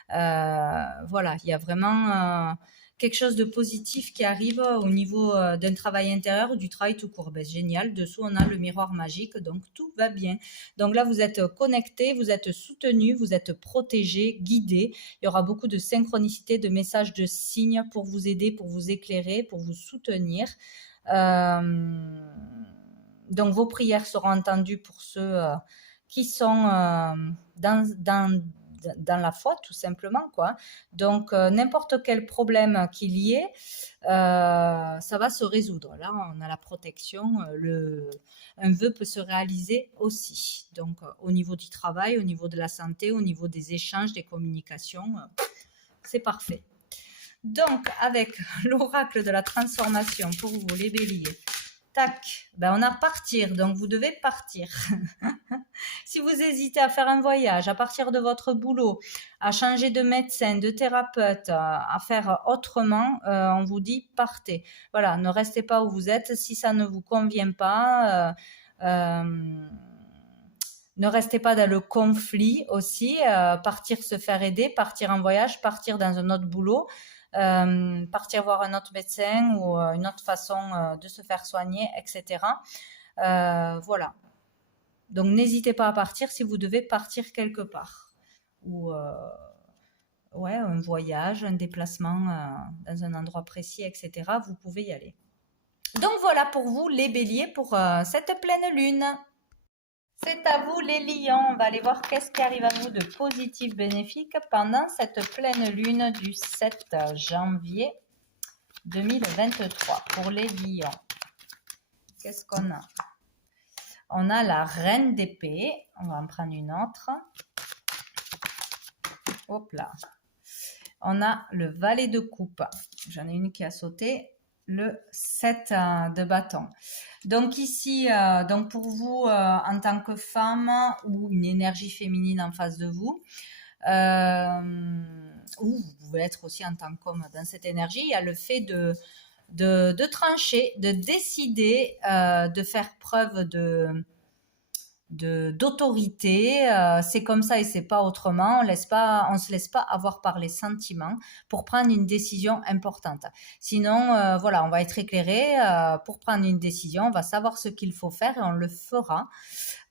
Voilà, il y a vraiment quelque chose de positif qui arrive au niveau d'un travail intérieur ou du travail tout court. Ben, génial, dessous on a le miroir magique, donc tout va bien. Donc là, vous êtes connecté, vous êtes soutenu, vous êtes protégé, guidé. Il y aura beaucoup de synchronicité, de messages, de signes pour vous aider, pour vous éclairer, pour vous soutenir. Donc vos prières seront entendues pour ceux qui sont dans la foi, tout simplement, quoi. Donc n'importe quel problème qu'il y ait, ça va se résoudre. Là, on a la protection. Un vœu peut se réaliser aussi. Donc au niveau du travail, au niveau de la santé, au niveau des échanges, des communications, c'est parfait. Donc avec l'oracle de la transformation pour vous, les béliers. Tac, ben on a partir, donc vous devez partir. Si vous hésitez à faire un voyage, à partir de votre boulot, à changer de médecin, de thérapeute, à faire autrement, on vous dit partez. Voilà, ne restez pas où vous êtes. Si ça ne vous convient pas, ne restez pas dans le conflit aussi. Partir se faire aider, partir en voyage, partir dans un autre boulot. Partir voir un autre médecin ou une autre façon de se faire soigner, etc. Voilà. Donc n'hésitez pas à partir si vous devez partir quelque part. Ou ouais, un voyage, un déplacement dans un endroit précis, etc. Vous pouvez y aller. Donc voilà pour vous les béliers pour cette pleine lune. C'est à vous les lions, on va aller voir qu'est-ce qui arrive à vous de positif, bénéfique pendant cette pleine lune du 7 janvier 2023 pour les lions. Qu'est-ce qu'on a? On a la reine d'épée, on va en prendre une autre. Hop là. On a le valet de coupe, j'en ai une qui a sauté. Le 7 de bâton. Donc ici, donc pour vous en tant que femme ou une énergie féminine en face de vous, ou vous pouvez être aussi en tant qu'homme dans cette énergie, il y a le fait de trancher, de décider, de faire preuve d'autorité, c'est comme ça et c'est pas autrement. On se laisse pas avoir par les sentiments pour prendre une décision importante. Sinon, voilà, on va être éclairé pour prendre une décision. On va savoir ce qu'il faut faire et on le fera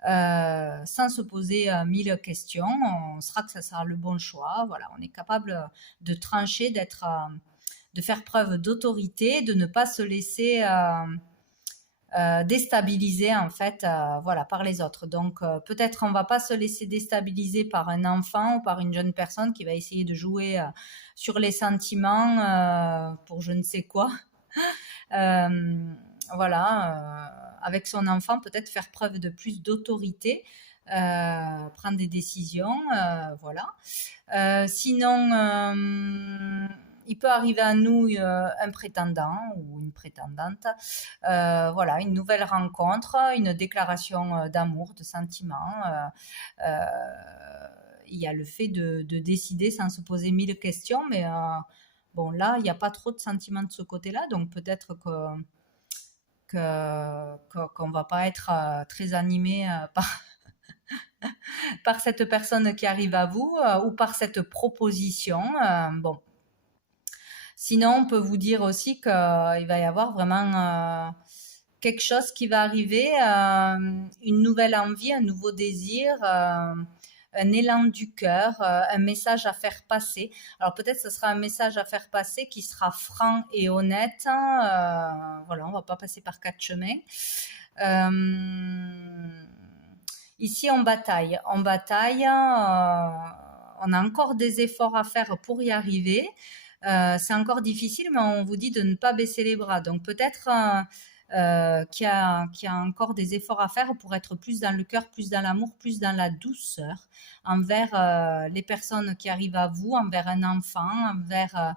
sans se poser mille questions. On sera que ça sera le bon choix. Voilà, on est capable de trancher, de faire preuve d'autorité, de ne pas se laisser déstabiliser en fait voilà par les autres. Donc peut-être on va pas se laisser déstabiliser par un enfant ou par une jeune personne qui va essayer de jouer sur les sentiments pour je ne sais quoi. Voilà, avec son enfant peut-être faire preuve de plus d'autorité, prendre des décisions, voilà. Sinon il peut arriver à nous un prétendant ou une prétendante, voilà, une nouvelle rencontre, une déclaration d'amour, de sentiment. Il y a le fait de décider sans se poser mille questions, mais bon, là, il n'y a pas trop de sentiments de ce côté-là, donc peut-être qu'on ne va pas être très animé par cette personne qui arrive à vous ou par cette proposition. Bon. Sinon, on peut vous dire aussi qu'il va y avoir vraiment quelque chose qui va arriver, une nouvelle envie, un nouveau désir, un élan du cœur, un message à faire passer. Alors peut-être ce sera un message à faire passer qui sera franc et honnête. Voilà, on va pas passer par quatre chemins. Ici, on bataille. On bataille. On a encore des efforts à faire pour y arriver. C'est encore difficile, mais on vous dit de ne pas baisser les bras. Donc peut-être qu'il y a encore des efforts à faire pour être plus dans le cœur, plus dans l'amour, plus dans la douceur envers les personnes qui arrivent à vous, envers un enfant, envers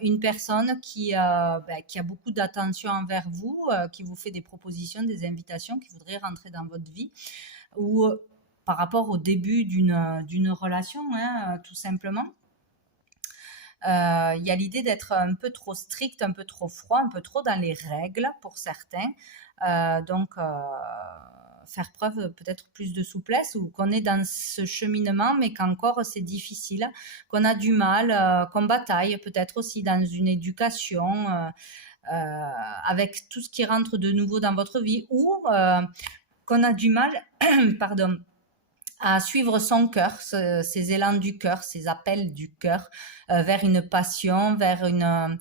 une personne qui a beaucoup d'attention envers vous, qui vous fait des propositions, des invitations, qui voudrait rentrer dans votre vie, ou par rapport au début d'une relation, hein, tout simplement. Il y a l'idée d'être un peu trop strict, un peu trop froid, un peu trop dans les règles pour certains. Donc, faire preuve peut-être plus de souplesse, ou qu'on est dans ce cheminement, mais qu'encore c'est difficile, qu'on a du mal, qu'on bataille peut-être aussi dans une éducation, avec tout ce qui rentre de nouveau dans votre vie, ou qu'on a du mal, pardon, à suivre son cœur, ses élans du cœur, ses appels du cœur, vers une passion, vers une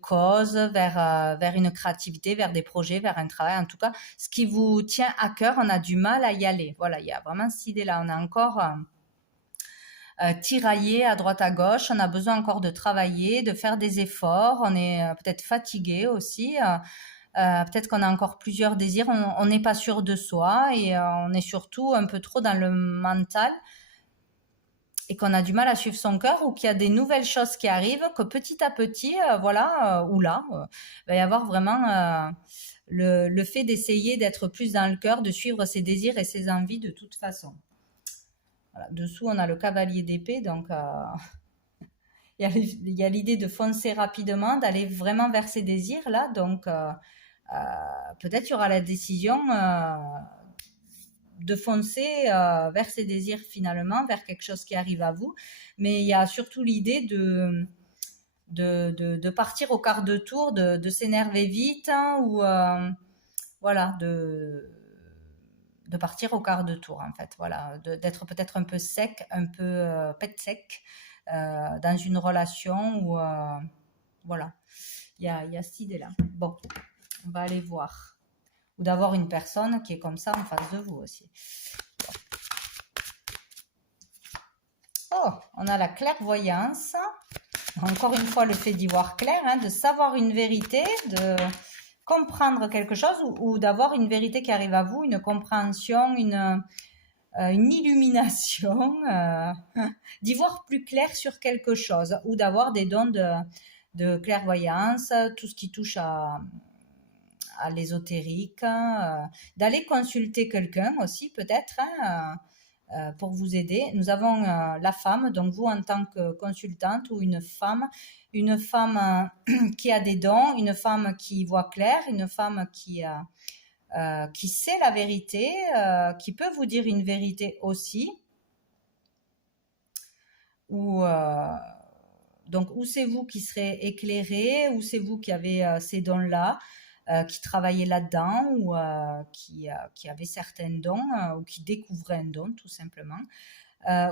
cause, vers une créativité, vers des projets, vers un travail. En tout cas, ce qui vous tient à cœur, on a du mal à y aller. Voilà, il y a vraiment cette idée-là. On a encore tiraillé à droite à gauche. On a besoin encore de travailler, de faire des efforts. On est peut-être fatigué aussi. Peut-être qu'on a encore plusieurs désirs, on n'est pas sûr de soi, et on est surtout un peu trop dans le mental, et qu'on a du mal à suivre son cœur, ou qu'il y a des nouvelles choses qui arrivent, que petit à petit, ou là, il va y avoir vraiment le fait d'essayer d'être plus dans le cœur, de suivre ses désirs et ses envies de toute façon. Voilà. Dessous, on a le cavalier d'épée, donc il y a l'idée de foncer rapidement, d'aller vraiment vers ses désirs là, donc peut-être il y aura la décision de foncer vers ses désirs finalement, vers quelque chose qui arrive à vous, mais il y a surtout l'idée de partir au quart de tour, de s'énerver vite, hein, ou voilà, de partir au quart de tour en fait, voilà, d'être peut-être un peu sec, un peu pet sec dans une relation, où voilà, il y a cette idée là. Bon, on va aller voir. Ou d'avoir une personne qui est comme ça en face de vous aussi. Oh, on a la clairvoyance. Encore une fois, le fait d'y voir clair, hein, de savoir une vérité, de comprendre quelque chose, ou d'avoir une vérité qui arrive à vous, une compréhension, une illumination, d'y voir plus clair sur quelque chose, ou d'avoir des dons de clairvoyance, tout ce qui touche à l'ésotérique, d'aller consulter quelqu'un aussi peut-être, hein, pour vous aider. Nous avons la femme, donc vous en tant que consultante, ou une femme qui a des dons, une femme qui voit clair, une femme qui sait la vérité, qui peut vous dire une vérité aussi, donc ou c'est vous qui serez éclairé, ou c'est vous qui avez ces dons-là, qui travaillait là-dedans, ou qui avait certains dons, ou qui découvrait un don tout simplement.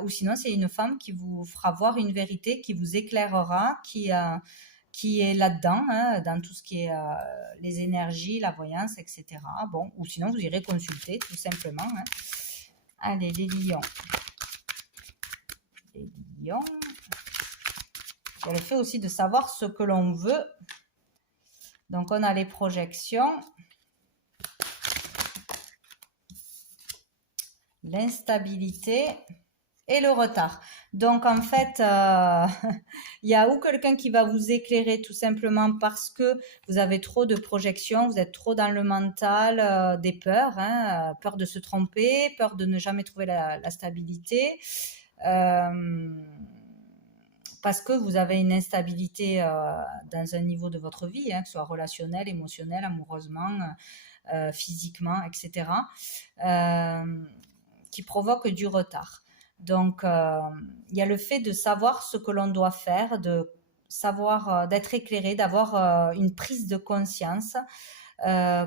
Ou sinon c'est une femme qui vous fera voir une vérité, qui vous éclairera, qui est là-dedans, hein, dans tout ce qui est les énergies, la voyance, etc. Bon, ou sinon vous irez consulter tout simplement, hein. Allez, les lions. Les lions. Il y a le fait aussi de savoir ce que l'on veut. Donc, on a les projections, l'instabilité et le retard. Donc, en fait, il y a ou quelqu'un qui va vous éclairer tout simplement parce que vous avez trop de projections, vous êtes trop dans le mental, des peurs, hein, peur de se tromper, peur de ne jamais trouver la stabilité. Parce que vous avez une instabilité dans un niveau de votre vie, hein, que ce soit relationnel, émotionnel, amoureusement, physiquement, etc. qui provoque du retard. Donc, il y a le fait de savoir ce que l'on doit faire, de savoir, d'être éclairé, d'avoir une prise de conscience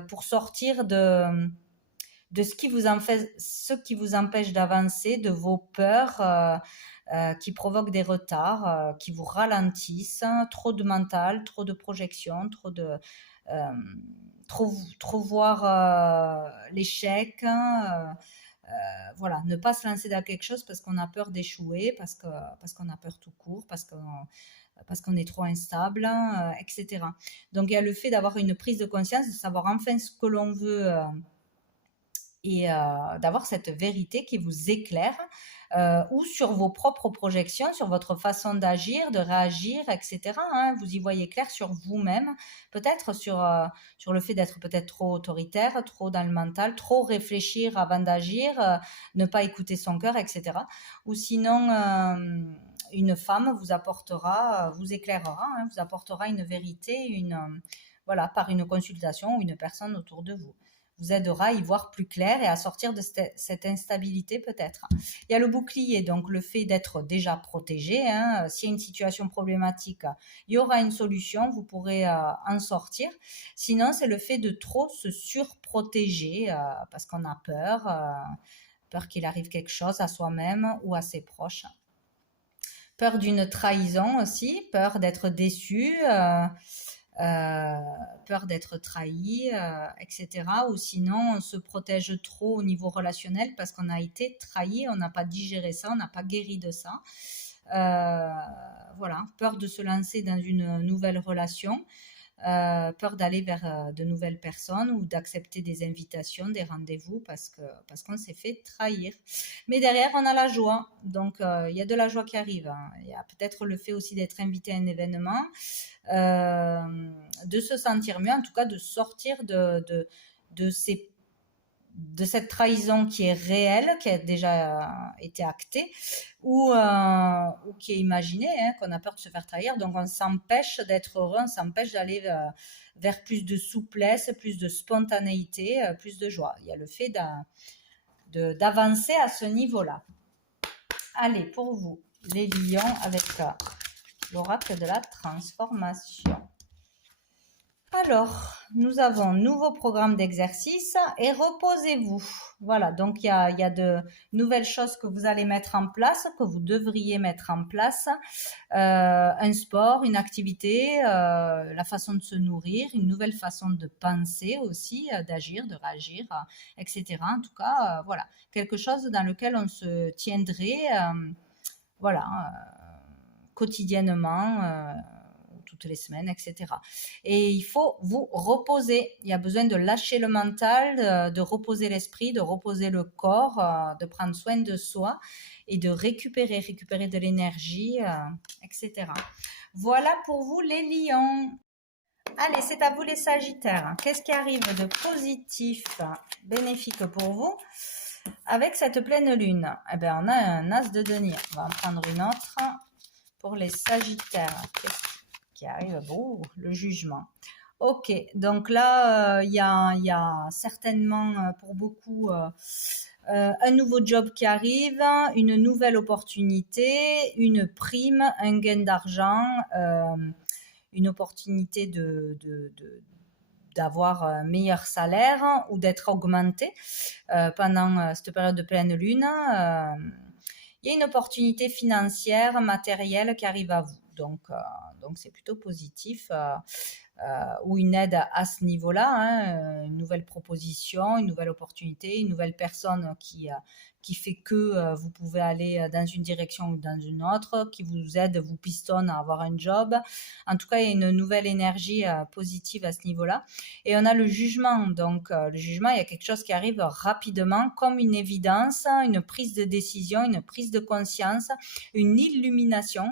pour sortir de ce qui vous empêche d'avancer, de vos peurs qui provoquent des retards, qui vous ralentissent, trop de mental, trop de projection, euh, trop voir l'échec. Voilà, ne pas se lancer dans quelque chose parce qu'on a peur d'échouer, parce qu'on a peur tout court, parce qu'on est trop instable, etc. Donc il y a le fait d'avoir une prise de conscience, de savoir enfin ce que l'on veut et d'avoir cette vérité qui vous éclaire ou sur vos propres projections, sur votre façon d'agir, de réagir, etc. Hein. Vous y voyez clair sur vous-même, peut-être sur le fait d'être peut-être trop autoritaire, trop dans le mental, trop réfléchir avant d'agir, ne pas écouter son cœur, etc. Ou sinon, une femme vous apportera, vous éclairera, hein, vous apportera une vérité, voilà, par une consultation ou une personne autour de vous vous aidera à y voir plus clair et à sortir de cette instabilité peut-être. Il y a le bouclier, donc le fait d'être déjà protégé. Hein. S'il y a une situation problématique, il y aura une solution, vous pourrez en sortir. Sinon, c'est le fait de trop se surprotéger parce qu'on a peur qu'il arrive quelque chose à soi-même ou à ses proches. Peur d'une trahison aussi, peur d'être déçu. Peur d'être trahi, etc. Ou sinon, on se protège trop au niveau relationnel parce qu'on a été trahi, on n'a pas digéré ça, on n'a pas guéri de ça. Voilà, peur de se lancer dans une nouvelle relation, peur d'aller vers de nouvelles personnes ou d'accepter des invitations, des rendez-vous parce qu'on s'est fait trahir. Mais derrière, on a la joie. Donc, il y a de la joie qui arrive. Hein. Il y a peut-être le fait aussi d'être invité à un événement, de se sentir mieux, en tout cas de sortir de cette trahison qui est réelle, qui a déjà été actée, ou qui est imaginée, hein, qu'on a peur de se faire trahir. Donc on s'empêche d'être heureux, on s'empêche d'aller vers plus de souplesse, plus de spontanéité, plus de joie. Il y a le fait d'avancer à ce niveau-là. Allez, pour vous, les lions avec l'oracle de la transformation. Alors, nous avons nouveau programme d'exercice et reposez-vous. Voilà, donc il y a de nouvelles choses que vous allez mettre en place, que vous devriez mettre en place. Un sport, une activité, la façon de se nourrir, une nouvelle façon de penser aussi, d'agir, de réagir, etc. En tout cas, voilà, quelque chose dans lequel on se tiendrait, voilà, quotidiennement. Toutes les semaines, etc. Et il faut vous reposer. Il y a besoin de lâcher le mental, de reposer l'esprit, de reposer le corps, de prendre soin de soi et de récupérer de l'énergie, etc. Voilà pour vous les lions. Allez, c'est à vous les sagittaires. Qu'est-ce qui arrive de positif, bénéfique pour vous avec cette pleine lune? Eh bien, on a un as de denier. On va en prendre une autre pour les sagittaires. Qui arrive, le jugement. Ok, donc là, il y a certainement pour beaucoup un nouveau job qui arrive, une nouvelle opportunité, une prime, un gain d'argent, une opportunité d'avoir un meilleur salaire ou d'être augmenté pendant cette période de pleine lune. Il y a une opportunité financière, matérielle qui arrive à vous. Donc c'est plutôt positif. Ou une aide à ce niveau-là, hein, une nouvelle proposition, une nouvelle opportunité, une nouvelle personne qui fait que vous pouvez aller dans une direction ou dans une autre, qui vous aide, vous pistonne à avoir un job. En tout cas, il y a une nouvelle énergie positive à ce niveau-là. Et on a le jugement. Donc, le jugement, il y a quelque chose qui arrive rapidement, comme une évidence, une prise de décision, une prise de conscience, une illumination.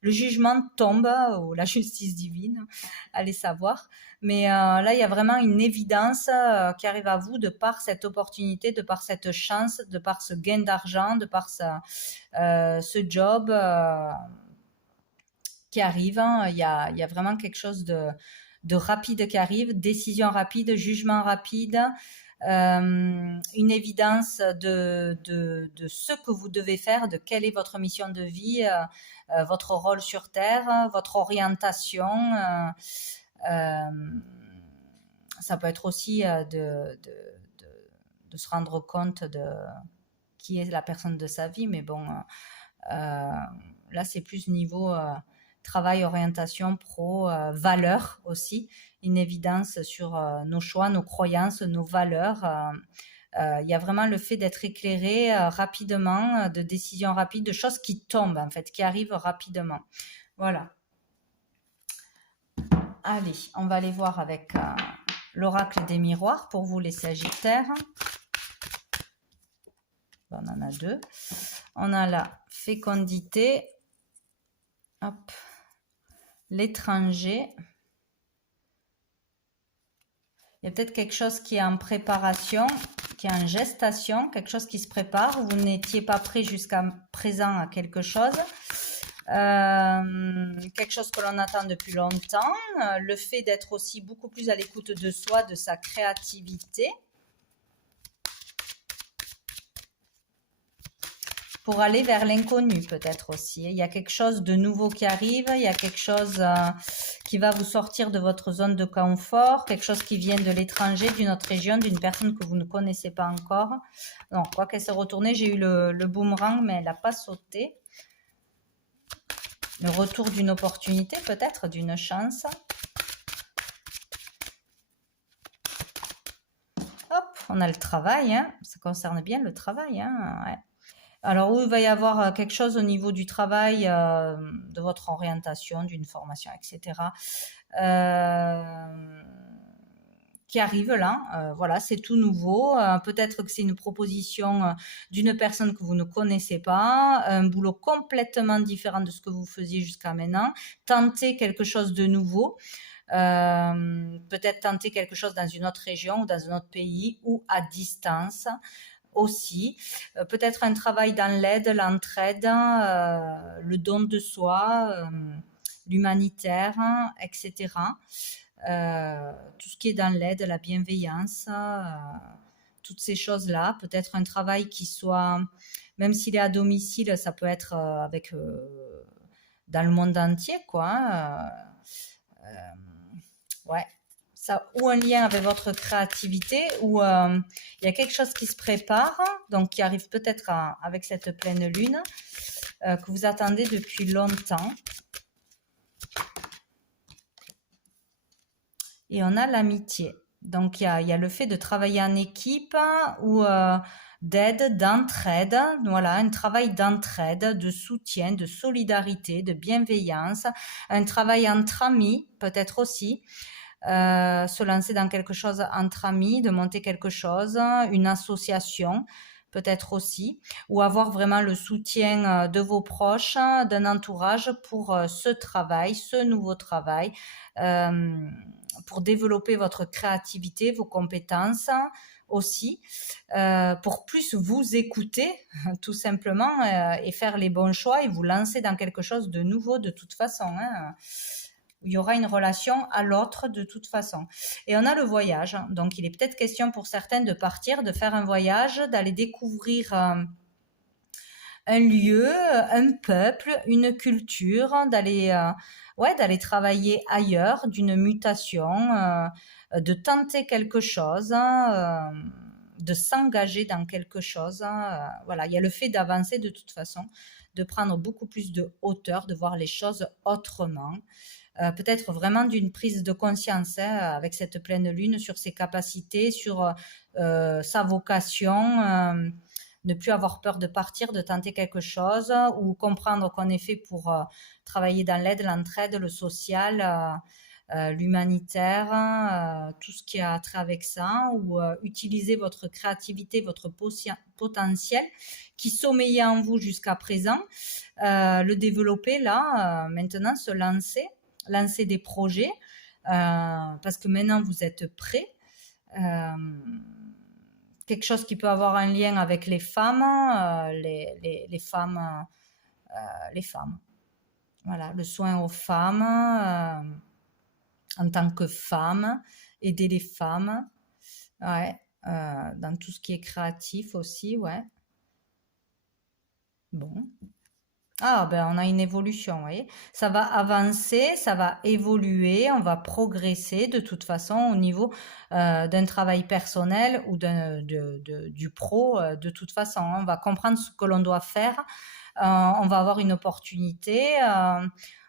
Le jugement tombe, ou la justice divine, allez savoir. Mais là, il y a vraiment une évidence qui arrive à vous de par cette opportunité, de par cette chance, de par ce gain d'argent, de par ce job qui arrive. Hein. Il y a vraiment quelque chose de rapide qui arrive, décision rapide, jugement rapide, une évidence de ce que vous devez faire, de quelle est votre mission de vie, votre rôle sur Terre, votre orientation. Euh, Ça peut être aussi de se rendre compte de qui est la personne de sa vie, mais bon, là c'est plus niveau travail, orientation, pro, valeurs aussi, une évidence sur nos choix, nos croyances, nos valeurs. Il y a vraiment le fait d'être éclairé rapidement, de décisions rapides, de choses qui tombent en fait, qui arrivent rapidement. Voilà. Allez, on va aller voir avec l'oracle des miroirs pour vous les Sagittaires. On en a deux. On a la fécondité, hop, l'étranger. Il y a peut-être quelque chose qui est en préparation, qui est en gestation, quelque chose qui se prépare. Vous n'étiez pas prêt jusqu'à présent à quelque chose. Quelque chose que l'on attend depuis longtemps. Le fait d'être aussi beaucoup plus à l'écoute de soi, de sa créativité. Pour aller vers l'inconnu peut-être aussi. Il y a quelque chose de nouveau qui arrive, il y a quelque chose qui va vous sortir de votre zone de confort, quelque chose qui vient de l'étranger, d'une autre région, d'une personne que vous ne connaissez pas encore. Non, quoi qu'elle s'est retournée, j'ai eu le boomerang, mais elle n'a pas sauté. Le retour d'une opportunité peut-être, d'une chance. Hop, on a le travail, hein. Ça concerne bien le travail, hein. Ouais. Alors, où il va y avoir quelque chose au niveau du travail, de votre orientation, d'une formation, etc., qui arrive là. Voilà, c'est tout nouveau. Peut-être que c'est une proposition d'une personne que vous ne connaissez pas, un boulot complètement différent de ce que vous faisiez jusqu'à maintenant. Tentez quelque chose de nouveau. Peut-être tenter quelque chose dans une autre région ou dans un autre pays ou à distance aussi, peut-être un travail dans l'aide, l'entraide, le don de soi, l'humanitaire, etc. Tout ce qui est dans l'aide, la bienveillance, toutes ces choses-là. Peut-être un travail qui soit, même s'il est à domicile, ça peut être avec dans le monde entier, quoi. Ouais. Ça, ou un lien avec votre créativité, ou il y a quelque chose qui se prépare, donc qui arrive peut-être avec cette pleine lune, que vous attendez depuis longtemps. Et on a l'amitié. Donc il y a le fait de travailler en équipe ou d'aide, d'entraide. Voilà, un travail d'entraide, de soutien, de solidarité, de bienveillance. Un travail entre amis, peut-être aussi. Se lancer dans quelque chose entre amis, de monter quelque chose, une association peut-être aussi, ou avoir vraiment le soutien de vos proches, d'un entourage pour ce travail, ce nouveau travail, pour développer votre créativité, vos compétences aussi, pour plus vous écouter tout simplement et faire les bons choix et vous lancer dans quelque chose de nouveau de toute façon, hein. Il y aura une relation à l'autre de toute façon. Et on a le voyage. Donc, il est peut-être question pour certaines de partir, de faire un voyage, d'aller découvrir un lieu, un peuple, une culture, d'aller travailler ailleurs, d'une mutation, de tenter quelque chose, de s'engager dans quelque chose. Voilà, il y a le fait d'avancer de toute façon, de prendre beaucoup plus de hauteur, de voir les choses autrement. Peut-être vraiment d'une prise de conscience avec cette pleine lune sur ses capacités, sur sa vocation, ne plus avoir peur de partir, de tenter quelque chose ou comprendre qu'on est fait pour travailler dans l'aide, l'entraide, le social, l'humanitaire, tout ce qui a trait avec ça, ou utiliser votre créativité, votre potentiel qui sommeillait en vous jusqu'à présent, le développer là, maintenant se lancer des projets, parce que maintenant vous êtes prêts. Quelque chose qui peut avoir un lien avec les femmes, les femmes, les femmes. Voilà, le soin aux femmes, en tant que femme, aider les femmes. Ouais, dans tout ce qui est créatif aussi, ouais. Bon. Ah, ben on a une évolution, vous voyez. Ça va avancer, ça va évoluer, on va progresser de toute façon au niveau d'un travail personnel ou du pro, de toute façon, hein. On va comprendre ce que l'on doit faire, on va avoir une opportunité,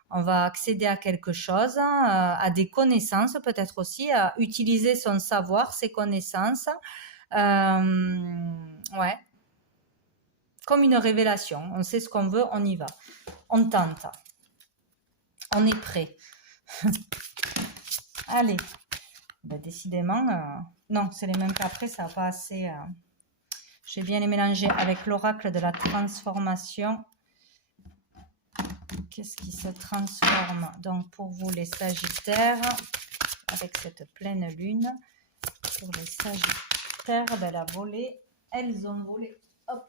on va accéder à quelque chose, à des connaissances peut-être aussi, à utiliser son savoir, ses connaissances. Ouais, comme une révélation. On sait ce qu'on veut, on y va. On tente. On est prêt. Allez. Ben, décidément, non, c'est les mêmes qu'après, ça n'a pas assez. Je vais bien les mélanger avec l'oracle de la transformation. Qu'est-ce qui se transforme? Donc, pour vous, les Sagittaires, avec cette pleine lune, pour les Sagittaires, ben, elle a volé. Elles ont volé. Hop.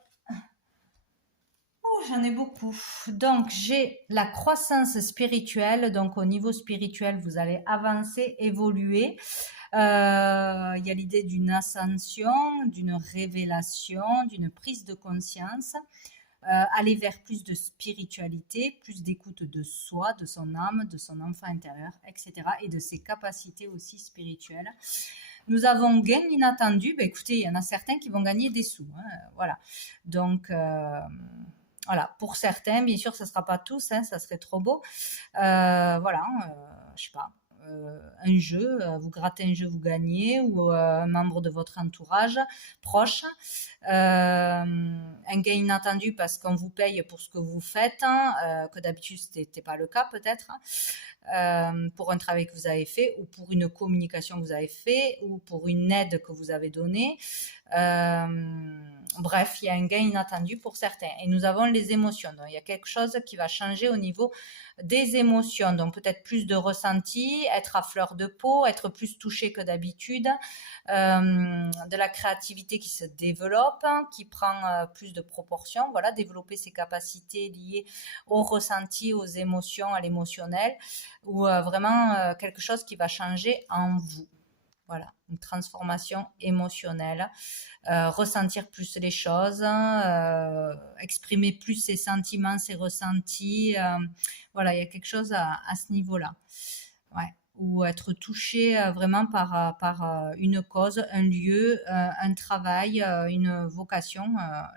J'en ai beaucoup. Donc, j'ai la croissance spirituelle. Donc, au niveau spirituel, vous allez avancer, évoluer. Il y a l'idée d'une ascension, d'une révélation, d'une prise de conscience. Aller vers plus de spiritualité, plus d'écoute de soi, de son âme, de son enfant intérieur, etc. Et de ses capacités aussi spirituelles. Nous avons gain inattendu. Ben, écoutez, il y en a certains qui vont gagner des sous. Hein, voilà. Donc, voilà, pour certains, bien sûr, ce ne sera pas tous, hein, ça serait trop beau. Voilà, je sais pas, un jeu, vous grattez un jeu, vous gagnez, ou un membre de votre entourage proche. Un gain inattendu parce qu'on vous paye pour ce que vous faites, hein, que d'habitude ce n'était pas le cas peut-être. Pour un travail que vous avez fait, ou pour une communication que vous avez fait, ou pour une aide que vous avez donnée. Bref, il y a un gain inattendu pour certains. Et nous avons les émotions. Donc, il y a quelque chose qui va changer au niveau des émotions. Donc, peut-être plus de ressenti, être à fleur de peau, être plus touché que d'habitude. De la créativité qui se développe, hein, qui prend plus de proportions. Voilà, développer ses capacités liées au ressenti, aux émotions, à l'émotionnel. Ou vraiment quelque chose qui va changer en vous. Voilà, une transformation émotionnelle, ressentir plus les choses, exprimer plus ses sentiments, ses ressentis. Voilà, il y a quelque chose à ce niveau-là. Ouais. Ou être touché vraiment par une cause, un lieu, un travail, une vocation.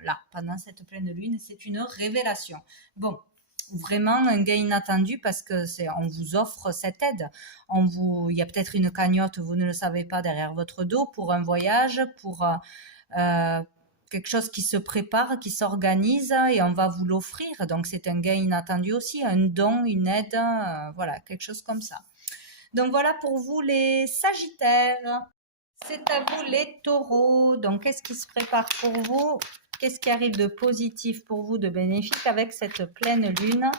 Là, pendant cette pleine lune, c'est une révélation. Bon, vraiment un gain inattendu parce que on vous offre cette aide. Il y a peut-être une cagnotte, vous ne le savez pas, derrière votre dos pour un voyage, pour quelque chose qui se prépare, qui s'organise et on va vous l'offrir. Donc c'est un gain inattendu aussi, un don, une aide, voilà, quelque chose comme ça. Donc voilà pour vous les Sagittaires. C'est à vous les Taureaux. Donc qu'est-ce qui se prépare pour vous? Qu'est-ce qui arrive de positif pour vous, de bénéfique avec cette pleine lune?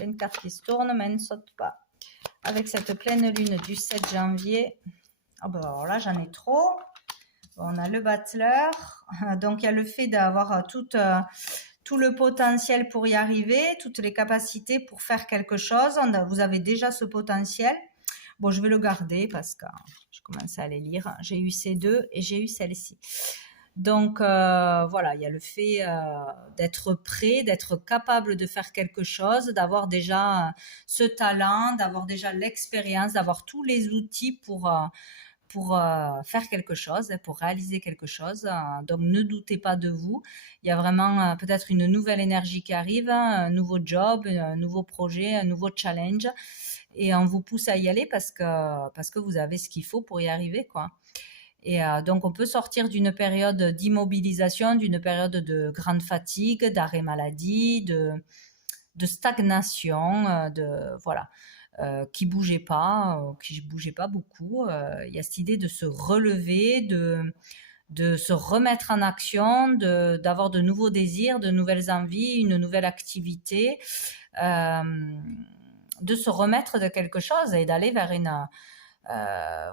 Une carte qui se tourne, mais ne saute pas. Avec cette pleine lune du 7 janvier. Oh ben alors là, j'en ai trop. Bon, on a le battleur. Donc, il y a le fait d'avoir tout le potentiel pour y arriver, toutes les capacités pour faire quelque chose. Vous avez déjà ce potentiel. Bon, je vais le garder parce que je commence à les lire. J'ai eu ces deux et j'ai eu celle-ci. Donc voilà, il y a le fait d'être prêt, d'être capable de faire quelque chose, d'avoir déjà ce talent, d'avoir déjà l'expérience, d'avoir tous les outils pour faire quelque chose, pour réaliser quelque chose. Donc ne doutez pas de vous. Il y a vraiment peut-être une nouvelle énergie qui arrive, un nouveau job, un nouveau projet, un nouveau challenge. Et on vous pousse à y aller parce que vous avez ce qu'il faut pour y arriver, quoi. Et donc, on peut sortir d'une période d'immobilisation, d'une période de grande fatigue, d'arrêt maladie, de stagnation, voilà, qui bougeait pas beaucoup. Il y a cette idée de se relever, de se remettre en action, d'avoir de nouveaux désirs, de nouvelles envies, une nouvelle activité, de se remettre de quelque chose et d'aller vers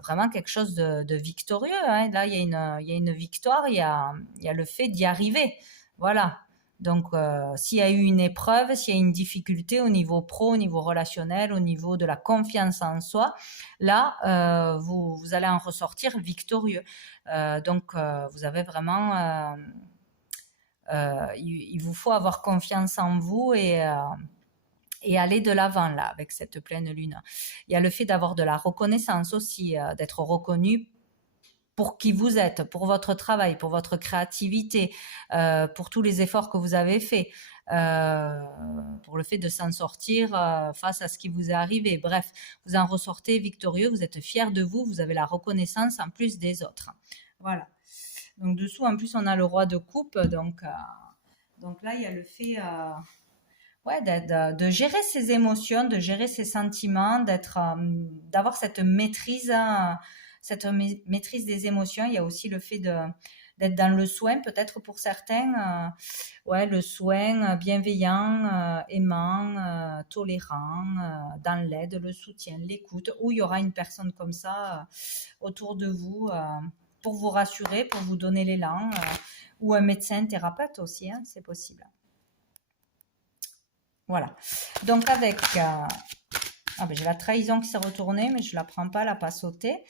vraiment quelque chose de victorieux. Hein. Là, il y a une victoire, il y a le fait d'y arriver. Voilà. Donc, s'il y a eu une épreuve, s'il y a une difficulté au niveau pro, au niveau relationnel, au niveau de la confiance en soi, là, vous allez en ressortir victorieux. Donc, vous avez vraiment... il vous faut avoir confiance en vous et aller de l'avant là avec cette pleine lune. Il y a le fait d'avoir de la reconnaissance aussi, d'être reconnu pour qui vous êtes, pour votre travail, pour votre créativité, pour tous les efforts que vous avez faits, pour le fait de s'en sortir face à ce qui vous est arrivé. Bref, vous en ressortez victorieux, vous êtes fier de vous, vous avez la reconnaissance en plus des autres. Voilà. Donc dessous, en plus, on a le roi de coupe. Donc là, il y a le fait ouais, de gérer ses émotions, de gérer ses sentiments, d'avoir cette maîtrise, maîtrise des émotions. Il y a aussi le fait d'être dans le soin, peut-être pour certains, ouais, le soin bienveillant, aimant, tolérant, dans l'aide, le soutien, l'écoute, où il y aura une personne comme ça autour de vous pour vous rassurer, pour vous donner l'élan, ou un médecin, un thérapeute aussi, hein, c'est possible. Voilà. Donc avec... j'ai la trahison qui s'est retournée, mais je ne la prends pas, elle n'a pas sauté.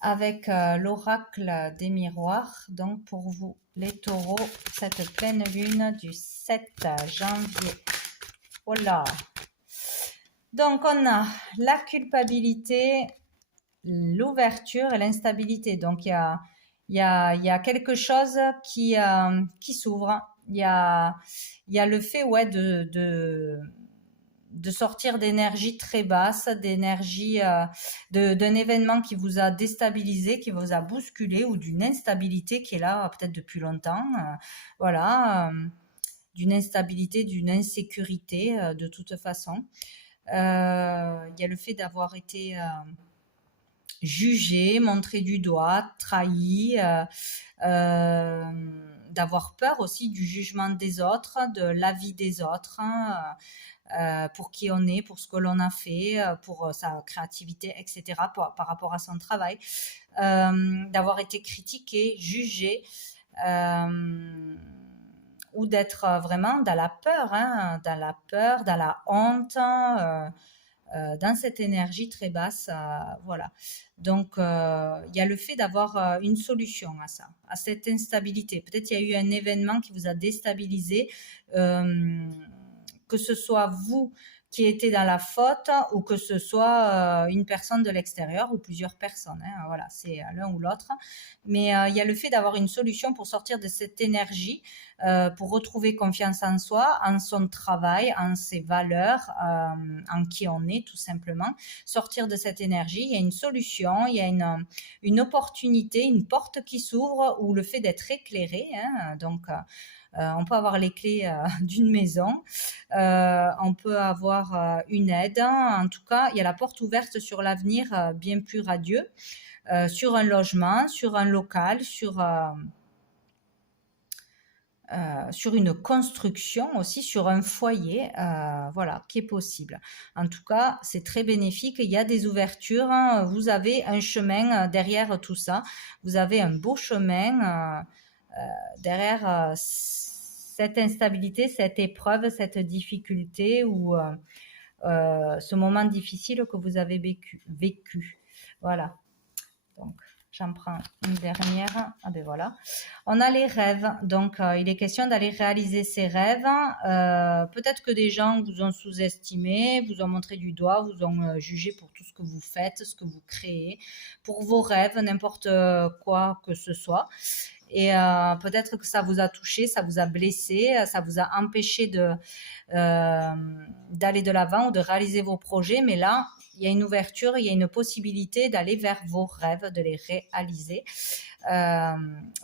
Avec l'oracle des miroirs, donc pour vous, les taureaux, cette pleine lune du 7 janvier. Voilà. Donc on a la culpabilité, l'ouverture et l'instabilité. Donc il y a quelque chose qui s'ouvre. Il y a le fait de sortir d'énergie très basse, d'énergie d'un événement qui vous a déstabilisé, qui vous a bousculé, ou d'une instabilité qui est là peut-être depuis longtemps. D'une instabilité, d'une insécurité de toute façon. Il y a le fait d'avoir été jugé, montré du doigt, trahi, d'avoir peur aussi du jugement des autres, de l'avis des autres, pour qui on est, pour ce que l'on a fait, pour sa créativité, etc., par rapport à son travail, d'avoir été critiqué, jugé, ou d'être vraiment dans la peur, dans la honte, dans cette énergie très basse, voilà. Donc, il y a le fait d'avoir une solution à ça, à cette instabilité. Peut-être il y a eu un événement qui vous a déstabilisé, que ce soit vous qui étiez dans la faute ou que ce soit une personne de l'extérieur ou plusieurs personnes. Hein, voilà, c'est l'un ou l'autre. Mais il y a le fait d'avoir une solution pour sortir de cette énergie, pour retrouver confiance en soi, en son travail, en ses valeurs, en qui on est tout simplement. Sortir de cette énergie, il y a une solution, il y a une opportunité, une porte qui s'ouvre, ou le fait d'être éclairé. Hein, donc, on peut avoir les clés d'une maison, on peut avoir une aide. En tout cas, il y a la porte ouverte sur l'avenir bien plus radieux, sur un logement, sur un local, sur une construction aussi, sur un foyer, voilà, qui est possible. En tout cas, c'est très bénéfique. Il y a des ouvertures. Hein. Vous avez un chemin derrière tout ça. Vous avez un beau chemin derrière cette instabilité, cette épreuve, cette difficulté, ou ce moment difficile que vous avez vécu. Voilà. Donc, j'en prends une dernière. Ah ben voilà. On a les rêves. Donc, il est question d'aller réaliser ses rêves. Peut-être que des gens vous ont sous-estimé, vous ont montré du doigt, vous ont jugé pour tout ce que vous faites, ce que vous créez, pour vos rêves, n'importe quoi que ce soit. Et peut-être que ça vous a touché, ça vous a blessé, ça vous a empêché d'aller de l'avant ou de réaliser vos projets. Mais là, il y a une ouverture, il y a une possibilité d'aller vers vos rêves, de les réaliser.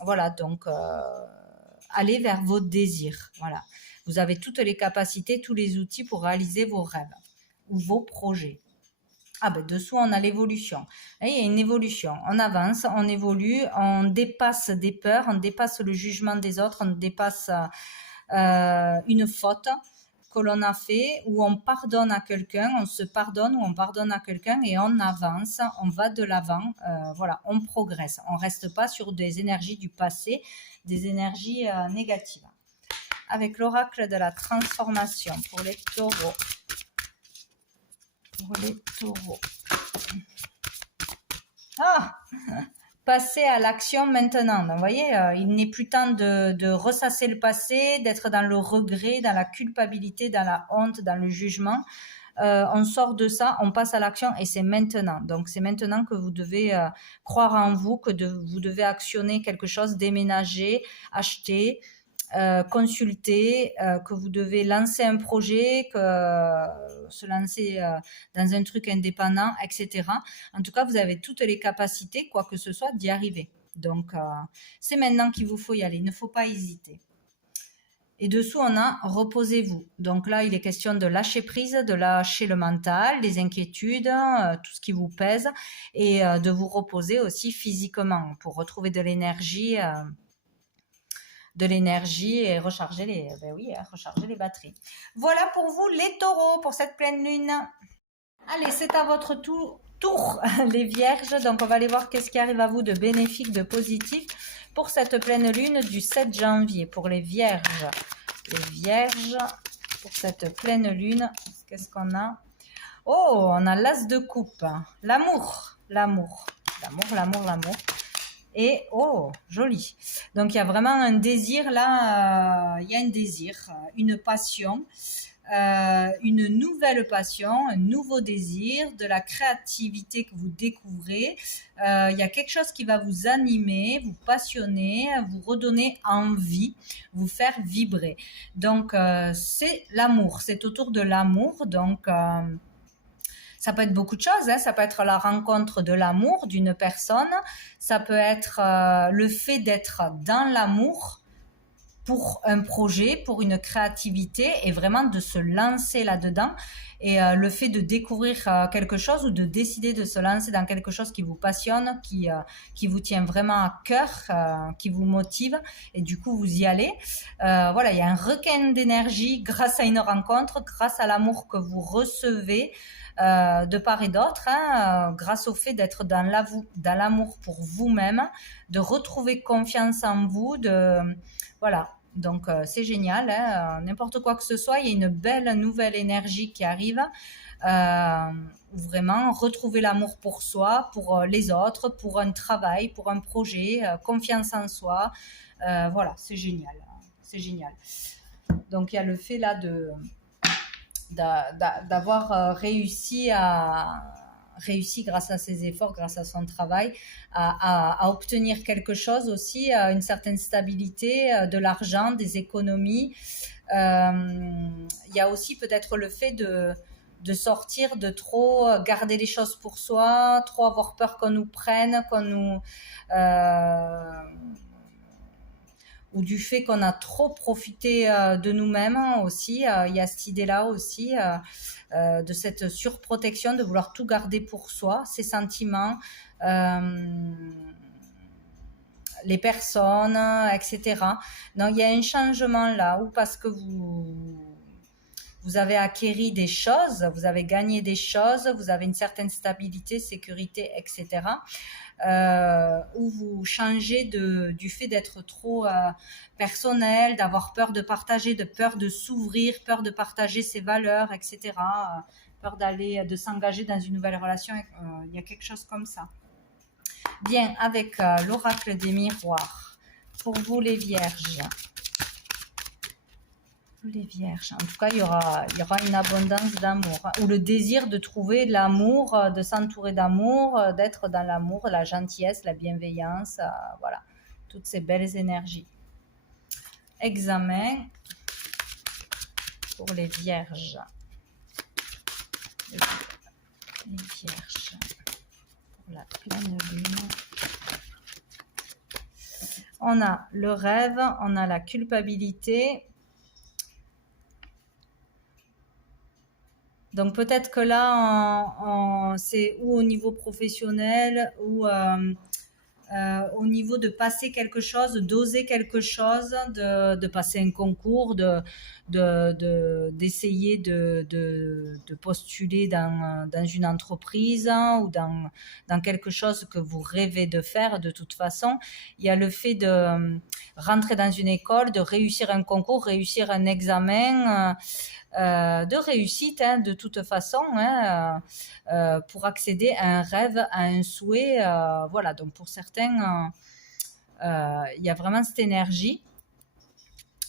Voilà, donc allez vers vos désirs. Voilà. Vous avez toutes les capacités, tous les outils pour réaliser vos rêves ou vos projets. Ah ben dessous, on a l'évolution. Il y a une évolution. On avance, on évolue, on dépasse des peurs, on dépasse le jugement des autres, on dépasse une faute que l'on a fait, ou on pardonne à quelqu'un, on se pardonne ou on pardonne à quelqu'un et on avance, on va de l'avant, voilà, on progresse. On ne reste pas sur des énergies du passé, des énergies négatives. avec l'oracle de la transformation pour les taureaux. Pour les taureaux. Ah, passer à l'action maintenant. Donc, vous voyez, il n'est plus temps de ressasser le passé, d'être dans le regret, dans la culpabilité, dans la honte, dans le jugement. On sort de ça, on passe à l'action et c'est maintenant. Donc c'est maintenant que vous devez croire en vous, que vous devez actionner quelque chose, déménager, acheter, consulter, que vous devez lancer un projet, se lancer dans un truc indépendant, etc. En tout cas, vous avez toutes les capacités, quoi que ce soit, d'y arriver. Donc c'est maintenant qu'il vous faut y aller, il ne faut pas hésiter. Et dessous, on a reposez-vous. Donc là, il est question de lâcher prise, de lâcher le mental, les inquiétudes, tout ce qui vous pèse, et de vous reposer aussi physiquement pour retrouver de l'énergie et recharger recharger les batteries. Voilà pour vous les taureaux pour cette pleine lune. Allez, c'est à votre tour, les vierges. Donc, on va aller voir qu'est-ce qui arrive à vous de bénéfique, de positif pour cette pleine lune du 7 janvier. Pour les vierges, pour cette pleine lune, qu'est-ce qu'on a? Oh, on a l'as de coupe. L'amour. Et, oh, joli. Donc, il y a vraiment un désir là, il y a un désir, une passion. Une nouvelle passion, un nouveau désir, de la créativité que vous découvrez. Il y a quelque chose qui va vous animer, vous passionner, vous redonner envie, vous faire vibrer. Donc, c'est l'amour, c'est autour de l'amour. Donc, ça peut être beaucoup de choses, hein. Ça peut être la rencontre de l'amour d'une personne, ça peut être le fait d'être dans l'amour, pour un projet, pour une créativité et vraiment de se lancer là-dedans. Et le fait de découvrir quelque chose ou de décider de se lancer dans quelque chose qui vous passionne, qui vous tient vraiment à cœur, qui vous motive et du coup vous y allez. Voilà, il y a un regain d'énergie grâce à une rencontre, grâce à l'amour que vous recevez de part et d'autre, hein, grâce au fait d'être dans l'amour pour vous-même, de retrouver confiance en vous, voilà. Donc c'est génial, hein, n'importe quoi que ce soit, il y a une belle nouvelle énergie qui arrive, vraiment retrouver l'amour pour soi, pour les autres, pour un travail, pour un projet, confiance en soi, voilà, c'est génial, c'est génial. Donc il y a le fait là d'avoir réussi grâce à ses efforts, grâce à son travail, à obtenir quelque chose aussi, une certaine stabilité, de l'argent, des économies. Il y a aussi peut-être le fait de sortir, de trop garder les choses pour soi, trop avoir peur qu'on nous prenne, ou du fait qu'on a trop profité de nous-mêmes aussi. Il y a cette idée-là aussi de cette surprotection, de vouloir tout garder pour soi, ses sentiments, les personnes, etc. Donc, il y a un changement là, ou parce que vous avez acquéri des choses, vous avez gagné des choses, vous avez une certaine stabilité, sécurité, etc. Où vous changez du fait d'être trop personnel, d'avoir peur de partager, de peur de s'ouvrir, peur de partager ses valeurs, etc. Peur de s'engager dans une nouvelle relation. Il y a quelque chose comme ça. Bien, avec l'oracle des miroirs, pour vous les vierges. Les vierges, en tout cas, il y aura une abondance d'amour, hein, ou le désir de trouver l'amour, de s'entourer d'amour, d'être dans l'amour, la gentillesse, la bienveillance, voilà, toutes ces belles énergies. Examen pour les vierges. Les vierges pour la pleine lune. On a le rêve, on a la culpabilité. Donc peut-être que là, c'est ou au niveau professionnel ou au niveau de passer quelque chose, d'oser quelque chose, de passer un concours, d'essayer de postuler dans une entreprise, hein, ou dans quelque chose que vous rêvez de faire de toute façon. Il y a le fait de rentrer dans une école, de réussir un concours, réussir un examen, de réussite, hein, de toute façon, hein, pour accéder à un rêve, à un souhait. Voilà, donc pour certains, il y a vraiment cette énergie.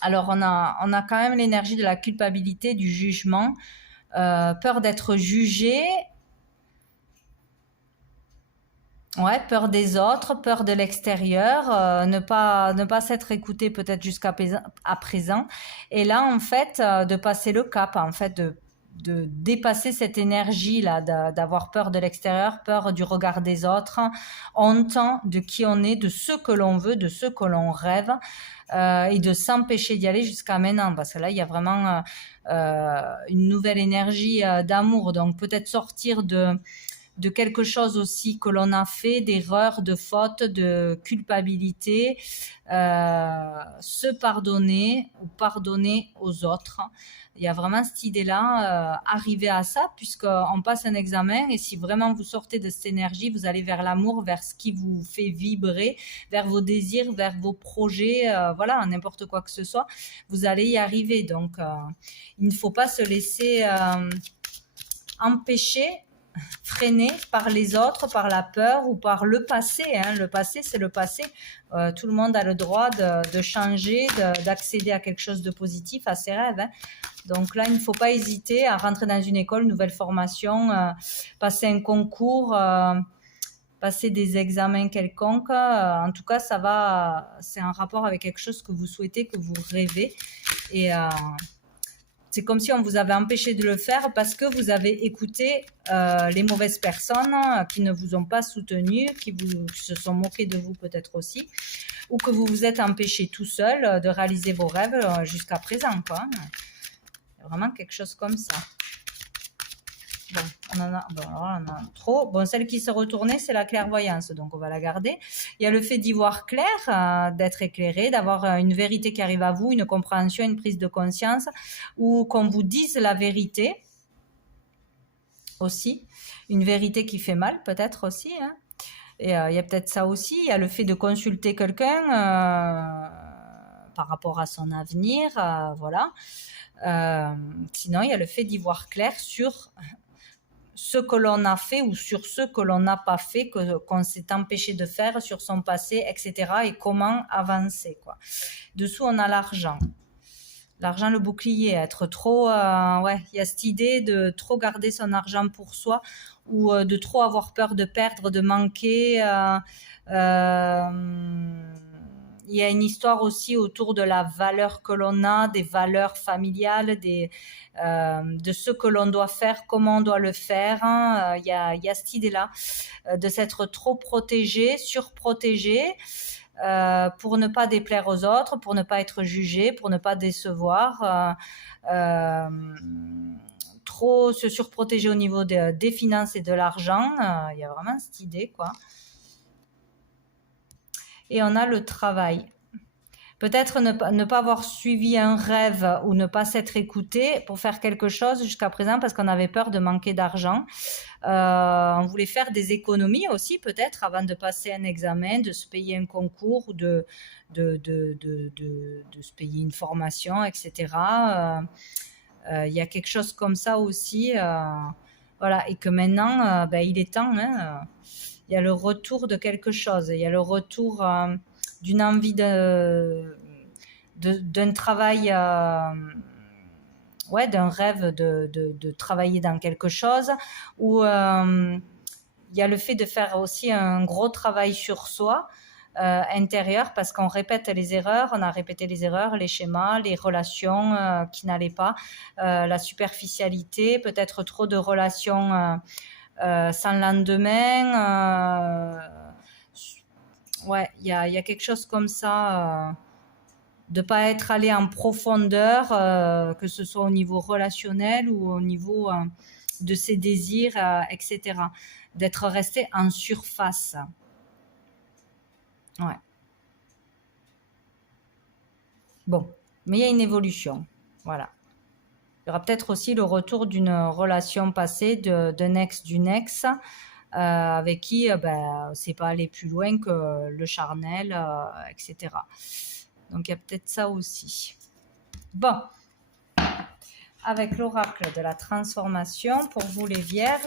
Alors on a quand même l'énergie de la culpabilité, du jugement, peur d'être jugé. Ouais, peur des autres, peur de l'extérieur, ne pas s'être écouté peut-être jusqu'à à présent. Et là, en fait, de passer le cap, en fait, de dépasser cette énergie-là, d'avoir peur de l'extérieur, peur du regard des autres, honte de qui on est, de ce que l'on veut, de ce que l'on rêve, et de s'empêcher d'y aller jusqu'à maintenant. Parce que là, il y a vraiment une nouvelle énergie d'amour. Donc peut-être sortir de quelque chose aussi que l'on a fait, d'erreurs, de fautes, de culpabilité, se pardonner ou pardonner aux autres. Il y a vraiment cette idée-là, arriver à ça, puisqu'on passe un examen, et si vraiment vous sortez de cette énergie, vous allez vers l'amour, vers ce qui vous fait vibrer, vers vos désirs, vers vos projets, voilà, n'importe quoi que ce soit, vous allez y arriver. Donc, il ne faut pas se laisser empêcher, freiné par les autres, par la peur ou par le passé, hein. Le passé, c'est le passé. Tout le monde a le droit de changer, d'accéder à quelque chose de positif, à ses rêves, hein. Donc là, il ne faut pas hésiter à rentrer dans une école, une nouvelle formation, passer un concours, passer des examens quelconques. En tout cas, c'est un rapport avec quelque chose que vous souhaitez, que vous rêvez. Et c'est comme si on vous avait empêché de le faire parce que vous avez écouté les mauvaises personnes qui ne vous ont pas soutenu, qui se sont moquées de vous peut-être aussi, ou que vous vous êtes empêché tout seul de réaliser vos rêves jusqu'à présent, quoi. Il y a vraiment quelque chose comme ça. Bon, on en a trop. Bon, celle qui s'est retournée, c'est la clairvoyance, donc on va la garder. Il y a le fait d'y voir clair, d'être éclairé, d'avoir une vérité qui arrive à vous, une compréhension, une prise de conscience, ou qu'on vous dise la vérité aussi. Une vérité qui fait mal, peut-être aussi, hein. Et il y a peut-être ça aussi. Il y a le fait de consulter quelqu'un par rapport à son avenir, voilà. Sinon, il y a le fait d'y voir clair sur ce que l'on a fait ou sur ce que l'on n'a pas fait, qu'on s'est empêché de faire, sur son passé, etc. Et comment avancer, quoi. Dessous, on a l'argent. L'argent, le bouclier, être trop... ouais, il y a cette idée de trop garder son argent pour soi, ou de trop avoir peur de perdre, de manquer. Il y a une histoire aussi autour de la valeur que l'on a, des valeurs familiales, de ce que l'on doit faire, comment on doit le faire, hein. Il y a cette idée-là de s'être trop protégé, surprotégé, pour ne pas déplaire aux autres, pour ne pas être jugé, pour ne pas décevoir, trop se surprotéger au niveau des finances et de l'argent. Il y a vraiment cette idée, quoi. Et on a le travail. Peut-être ne pas avoir suivi un rêve ou ne pas s'être écouté pour faire quelque chose jusqu'à présent parce qu'on avait peur de manquer d'argent. On voulait faire des économies aussi peut-être avant de passer un examen, de se payer un concours ou de se payer une formation, etc. Il y a quelque chose comme ça aussi. Voilà. Et que maintenant, il est temps, hein. Il y a le retour de quelque chose, il y a le retour d'une envie d'un travail, ouais, d'un rêve de travailler dans quelque chose, où il y a le fait de faire aussi un gros travail sur soi, intérieur, parce qu'on répète les erreurs, on a répété les erreurs, les schémas, les relations qui n'allaient pas, la superficialité, peut-être trop de relations sans lendemain. Ouais, il y a quelque chose comme ça, de pas être allé en profondeur, que ce soit au niveau relationnel ou au niveau de ses désirs, etc. D'être resté en surface. Ouais. Bon, mais il y a une évolution. Voilà. Il y aura peut-être aussi le retour d'une relation passée d'un ex d'une ex avec qui ben, c'est pas aller plus loin que le charnel, etc. Donc il y a peut-être ça aussi. Bon, avec l'oracle de la transformation pour vous les vierges,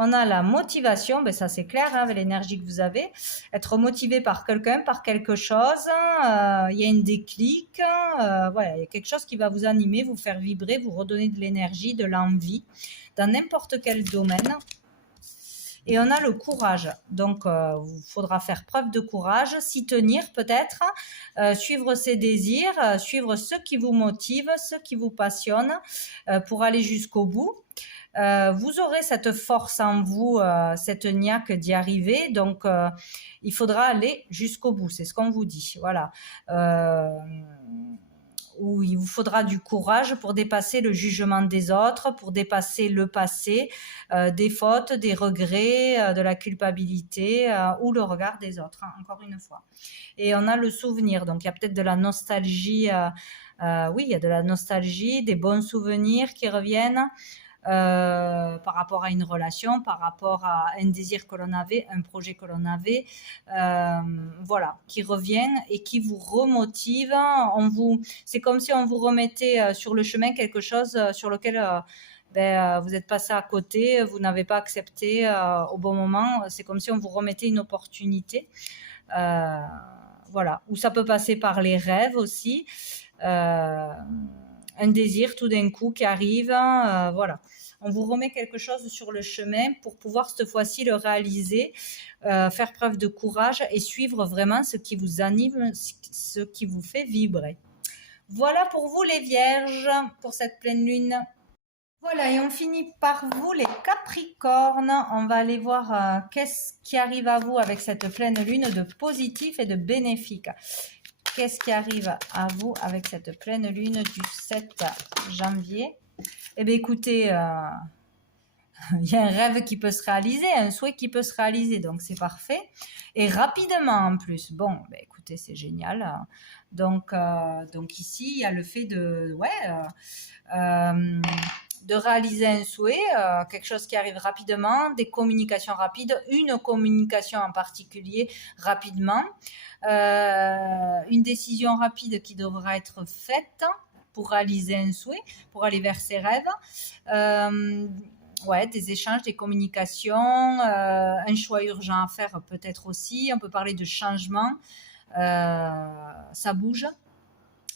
on a la motivation, ben ça c'est clair, hein, avec l'énergie que vous avez. Être motivé par quelqu'un, par quelque chose. Il y a une déclic. Voilà, il y a quelque chose qui va vous animer, vous faire vibrer, vous redonner de l'énergie, de l'envie dans n'importe quel domaine. Et on a le courage. Donc, il faudra faire preuve de courage, s'y tenir peut-être, suivre ses désirs, suivre ce qui vous motive, ce qui vous passionne pour aller jusqu'au bout. Vous aurez cette force en vous, cette niaque d'y arriver. Donc, il faudra aller jusqu'au bout. C'est ce qu'on vous dit. Voilà. Où il vous faudra du courage pour dépasser le jugement des autres, pour dépasser le passé, des fautes, des regrets, de la culpabilité ou le regard des autres, hein, encore une fois. Et on a le souvenir. Donc, il y a peut-être de la nostalgie. Oui, il y a de la nostalgie, des bons souvenirs qui reviennent. Par rapport à une relation, par rapport à un désir que l'on avait, un projet que l'on avait, voilà, qui revient et qui vous remotive. C'est comme si on vous remettait sur le chemin quelque chose sur lequel vous êtes passé à côté, vous n'avez pas accepté au bon moment. C'est comme si on vous remettait une opportunité. Voilà, ou ça peut passer par les rêves aussi. Un désir tout d'un coup qui arrive, voilà. On vous remet quelque chose sur le chemin pour pouvoir cette fois-ci le réaliser, faire preuve de courage et suivre vraiment ce qui vous anime, ce qui vous fait vibrer. Voilà pour vous les vierges, pour cette pleine lune. Voilà, et on finit par vous les capricornes. On va aller voir qu'est-ce qui arrive à vous avec cette pleine lune de positif et de bénéfique. Qu'est-ce qui arrive à vous avec cette pleine lune du 7 janvier? Eh bien, écoutez, il y a un rêve qui peut se réaliser, un souhait qui peut se réaliser, donc c'est parfait. Et rapidement en plus. Bon, ben, écoutez, c'est génial. Donc ici, il y a le fait de réaliser un souhait, quelque chose qui arrive rapidement, des communications rapides, une communication en particulier rapidement, une décision rapide qui devra être faite pour réaliser un souhait, pour aller vers ses rêves. Ouais, des échanges, des communications, un choix urgent à faire peut-être aussi. On peut parler de changement. Ça bouge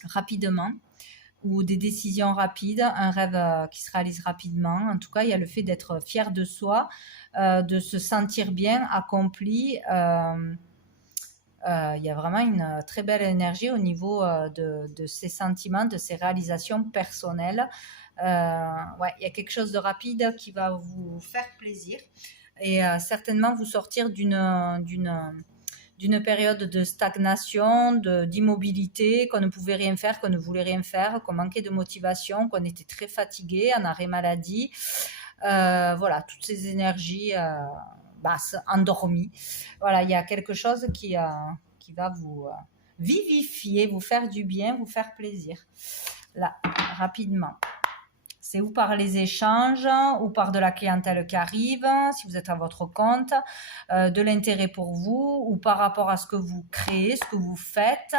rapidement ou des décisions rapides, un rêve qui se réalise rapidement. En tout cas, il y a le fait d'être fier de soi, de se sentir bien, accompli. Il y a vraiment une très belle énergie au niveau de ces sentiments, de ces réalisations personnelles. Ouais, il y a quelque chose de rapide qui va vous faire plaisir et certainement vous sortir d'une période de stagnation, d'immobilité, qu'on ne pouvait rien faire, qu'on ne voulait rien faire, qu'on manquait de motivation, qu'on était très fatigué, en arrêt maladie. Voilà, toutes ces énergies basses, endormies. Voilà, il y a quelque chose qui va vous vivifier, vous faire du bien, vous faire plaisir. Là, rapidement. C'est ou par les échanges, ou par de la clientèle qui arrive, si vous êtes à votre compte, de l'intérêt pour vous, ou par rapport à ce que vous créez, ce que vous faites,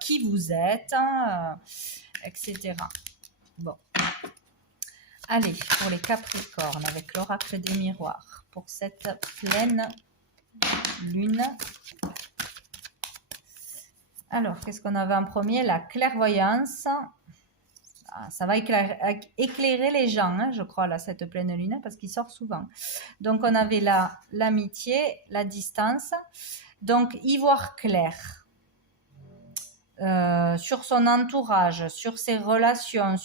qui vous êtes, etc. Bon. Allez, pour les Capricornes, avec l'oracle des miroirs, pour cette pleine lune. Alors, qu'est-ce qu'on avait en premier? La clairvoyance. Ça va éclairer les gens, hein, je crois, là, cette pleine lune, parce qu'il sort souvent. Donc, on avait l'amitié, la distance. Donc, y voir clair sur son entourage, sur ses relations,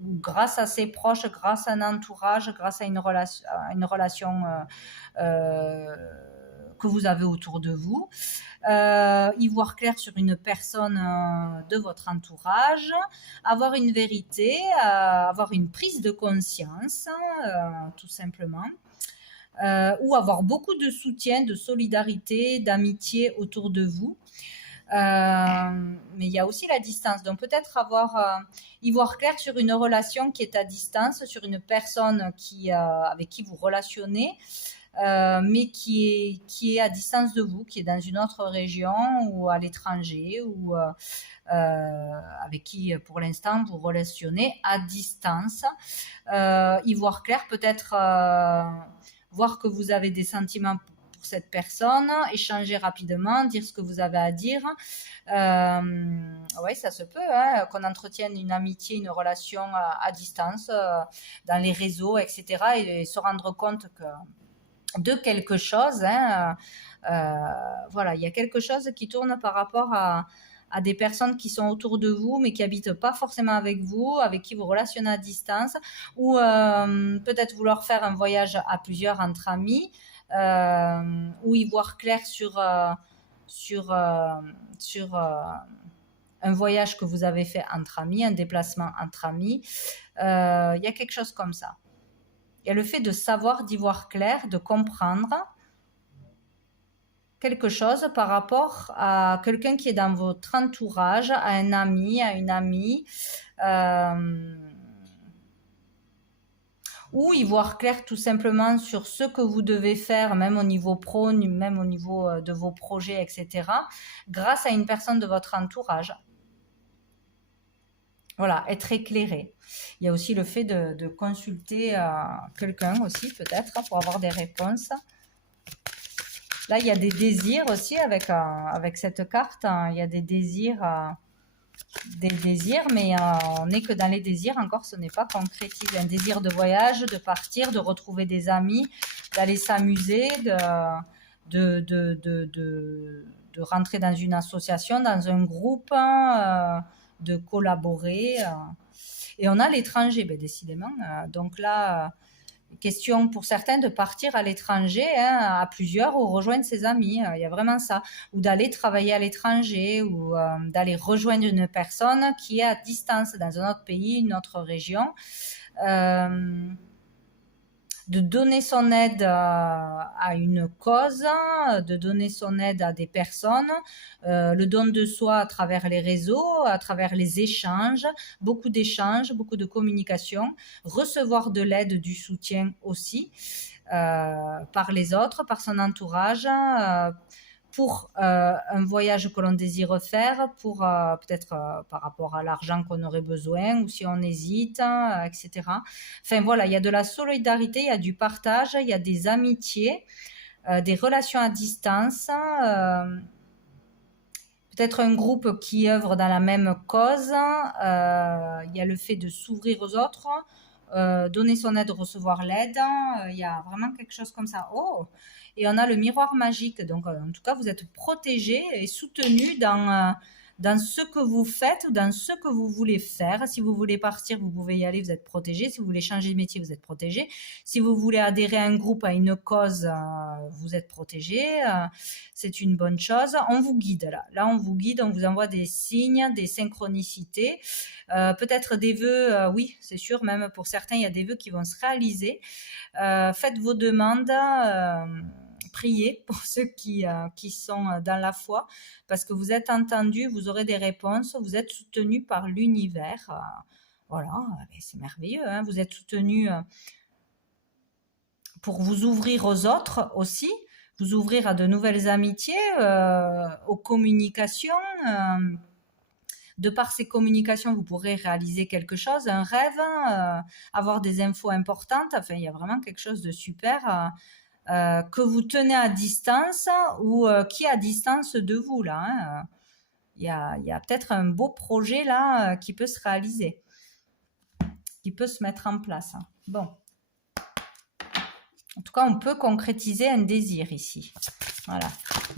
grâce à ses proches, grâce à un entourage, grâce à une relation que vous avez autour de vous. Y voir clair sur une personne de votre entourage, avoir une vérité, avoir une prise de conscience, tout simplement. ou avoir beaucoup de soutien, de solidarité, d'amitié autour de vous. Mais il y a aussi la distance. Donc peut-être y voir clair sur une relation qui est à distance, sur une personne avec qui vous relationnez, mais qui est à distance de vous, qui est dans une autre région ou à l'étranger, ou avec qui pour l'instant vous relationnez à distance. Y voir clair, peut-être voir que vous avez des sentiments pour cette personne, échanger rapidement, dire ce que vous avez à dire. Oui, ça se peut, hein, qu'on entretienne une amitié, une relation à distance, dans les réseaux, etc. Et se rendre compte de quelque chose, hein, voilà, il y a quelque chose qui tourne par rapport à des personnes qui sont autour de vous, mais qui habitent pas forcément avec vous, avec qui vous relationnez à distance, ou peut-être vouloir faire un voyage à plusieurs entre amis, ou y voir clair sur, un voyage que vous avez fait entre amis, un déplacement entre amis. Il y a quelque chose comme ça. Il y a le fait de savoir, d'y voir clair, de comprendre quelque chose par rapport à quelqu'un qui est dans votre entourage, à un ami, à une amie, ou y voir clair tout simplement sur ce que vous devez faire, même au niveau pro, même au niveau de vos projets, etc., grâce à une personne de votre entourage. Voilà, être éclairé. Il y a aussi le fait de consulter quelqu'un aussi, peut-être, pour avoir des réponses. Là, il y a des désirs aussi avec cette carte. Il y a des désirs, mais on n'est que dans les désirs. Encore, ce n'est pas concrétisé. Un désir de voyage, de partir, de retrouver des amis, d'aller s'amuser, de rentrer dans une association, dans un groupe, de collaborer. Et on a l'étranger, ben, décidément. Donc là, question pour certains de partir à l'étranger, hein, à plusieurs, ou rejoindre ses amis. Il y a vraiment ça. Ou d'aller travailler à l'étranger, ou d'aller rejoindre une personne qui est à distance dans un autre pays, une autre région. De donner son aide à une cause, de donner son aide à des personnes, le don de soi à travers les réseaux, à travers les échanges, beaucoup de communication, recevoir de l'aide, du soutien aussi, par les autres, par son entourage, pour un voyage que l'on désire faire, pour peut-être par rapport à l'argent qu'on aurait besoin, ou si on hésite, etc. Enfin voilà, il y a de la solidarité, il y a du partage, il y a des amitiés, des relations à distance, peut-être un groupe qui œuvre dans la même cause. Il y a le fait de s'ouvrir aux autres, donner son aide, recevoir l'aide. Il y a vraiment quelque chose comme ça. Oh! Et on a le miroir magique. Donc, en tout cas, vous êtes protégé et soutenu dans ce que vous faites, dans ce que vous voulez faire. Si vous voulez partir, vous pouvez y aller, vous êtes protégé. Si vous voulez changer de métier, vous êtes protégé. Si vous voulez adhérer à un groupe, à une cause, vous êtes protégé. C'est une bonne chose. On vous guide là. Là, on vous guide, on vous envoie des signes, des synchronicités. Peut-être des vœux, oui, c'est sûr, même pour certains, il y a des vœux qui vont se réaliser. Faites vos demandes. Priez pour ceux qui sont dans la foi, parce que vous êtes entendus, vous aurez des réponses, vous êtes soutenus par l'univers. Voilà, c'est merveilleux, hein, vous êtes soutenus pour vous ouvrir aux autres aussi, vous ouvrir à de nouvelles amitiés, aux communications. De par ces communications, vous pourrez réaliser quelque chose, un rêve, avoir des infos importantes. Enfin, il y a vraiment quelque chose de super. Que vous tenez à distance, ou qui est à distance de vous là. Hein. Il y a peut-être un beau projet là qui peut se réaliser, qui peut se mettre en place. Hein. Bon. En tout cas, on peut concrétiser un désir ici. Voilà.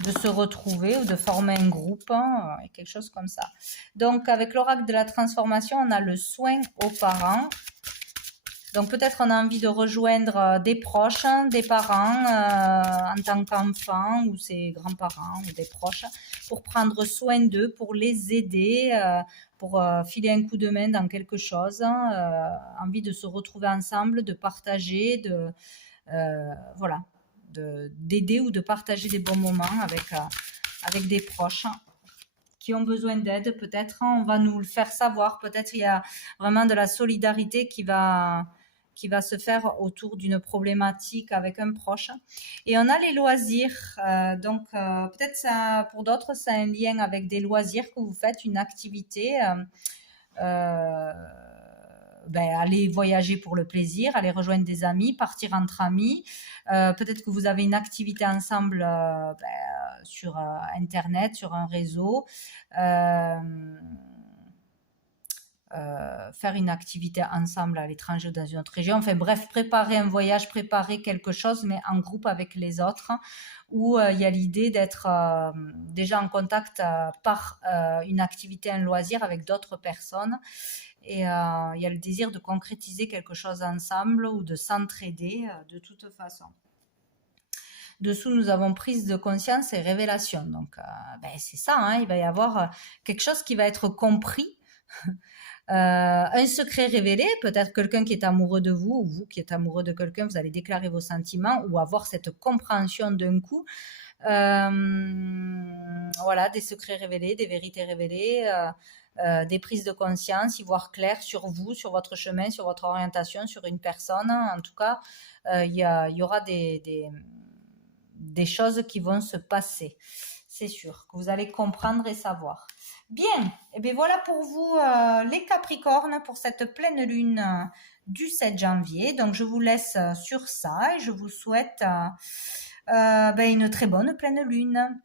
De se retrouver ou de former un groupe, hein, quelque chose comme ça. Donc, avec l'oracle de la transformation, on a le soin aux parents. Donc peut-être on a envie de rejoindre des proches, des parents en tant qu'enfants, ou ses grands-parents ou des proches, pour prendre soin d'eux, pour les aider, pour filer un coup de main dans quelque chose, envie de se retrouver ensemble, de partager, voilà, d'aider ou de partager des bons moments avec des proches qui ont besoin d'aide. Peut-être on va nous le faire savoir. Peut-être il y a vraiment de la solidarité qui va se faire autour d'une problématique avec un proche. Et on a les loisirs. Donc peut-être ça, pour d'autres, c'est un lien avec des loisirs que vous faites, une activité. Euh, aller voyager pour le plaisir, aller rejoindre des amis, partir entre amis. Peut-être que vous avez une activité ensemble sur Internet, sur un réseau. Faire une activité ensemble à l'étranger ou dans une autre région. Enfin bref, préparer un voyage, préparer quelque chose, mais en groupe avec les autres, où il y a l'idée d'être déjà en contact par une activité, un loisir avec d'autres personnes. Et il y a le désir de concrétiser quelque chose ensemble ou de s'entraider de toute façon. Dessous, nous avons prise de conscience et révélation. Donc, c'est ça, hein, il va y avoir quelque chose qui va être compris. Un secret révélé, peut-être quelqu'un qui est amoureux de vous, ou vous qui êtes amoureux de quelqu'un, vous allez déclarer vos sentiments ou avoir cette compréhension d'un coup. Voilà, des secrets révélés, des vérités révélées, des prises de conscience, y voir clair sur vous, sur votre chemin, sur votre orientation, sur une personne. En tout cas, il y aura des choses qui vont se passer. C'est sûr que vous allez comprendre et savoir. Bien, et bien voilà pour vous les Capricornes pour cette pleine lune du 7 janvier. Donc je vous laisse sur ça et je vous souhaite une très bonne pleine lune.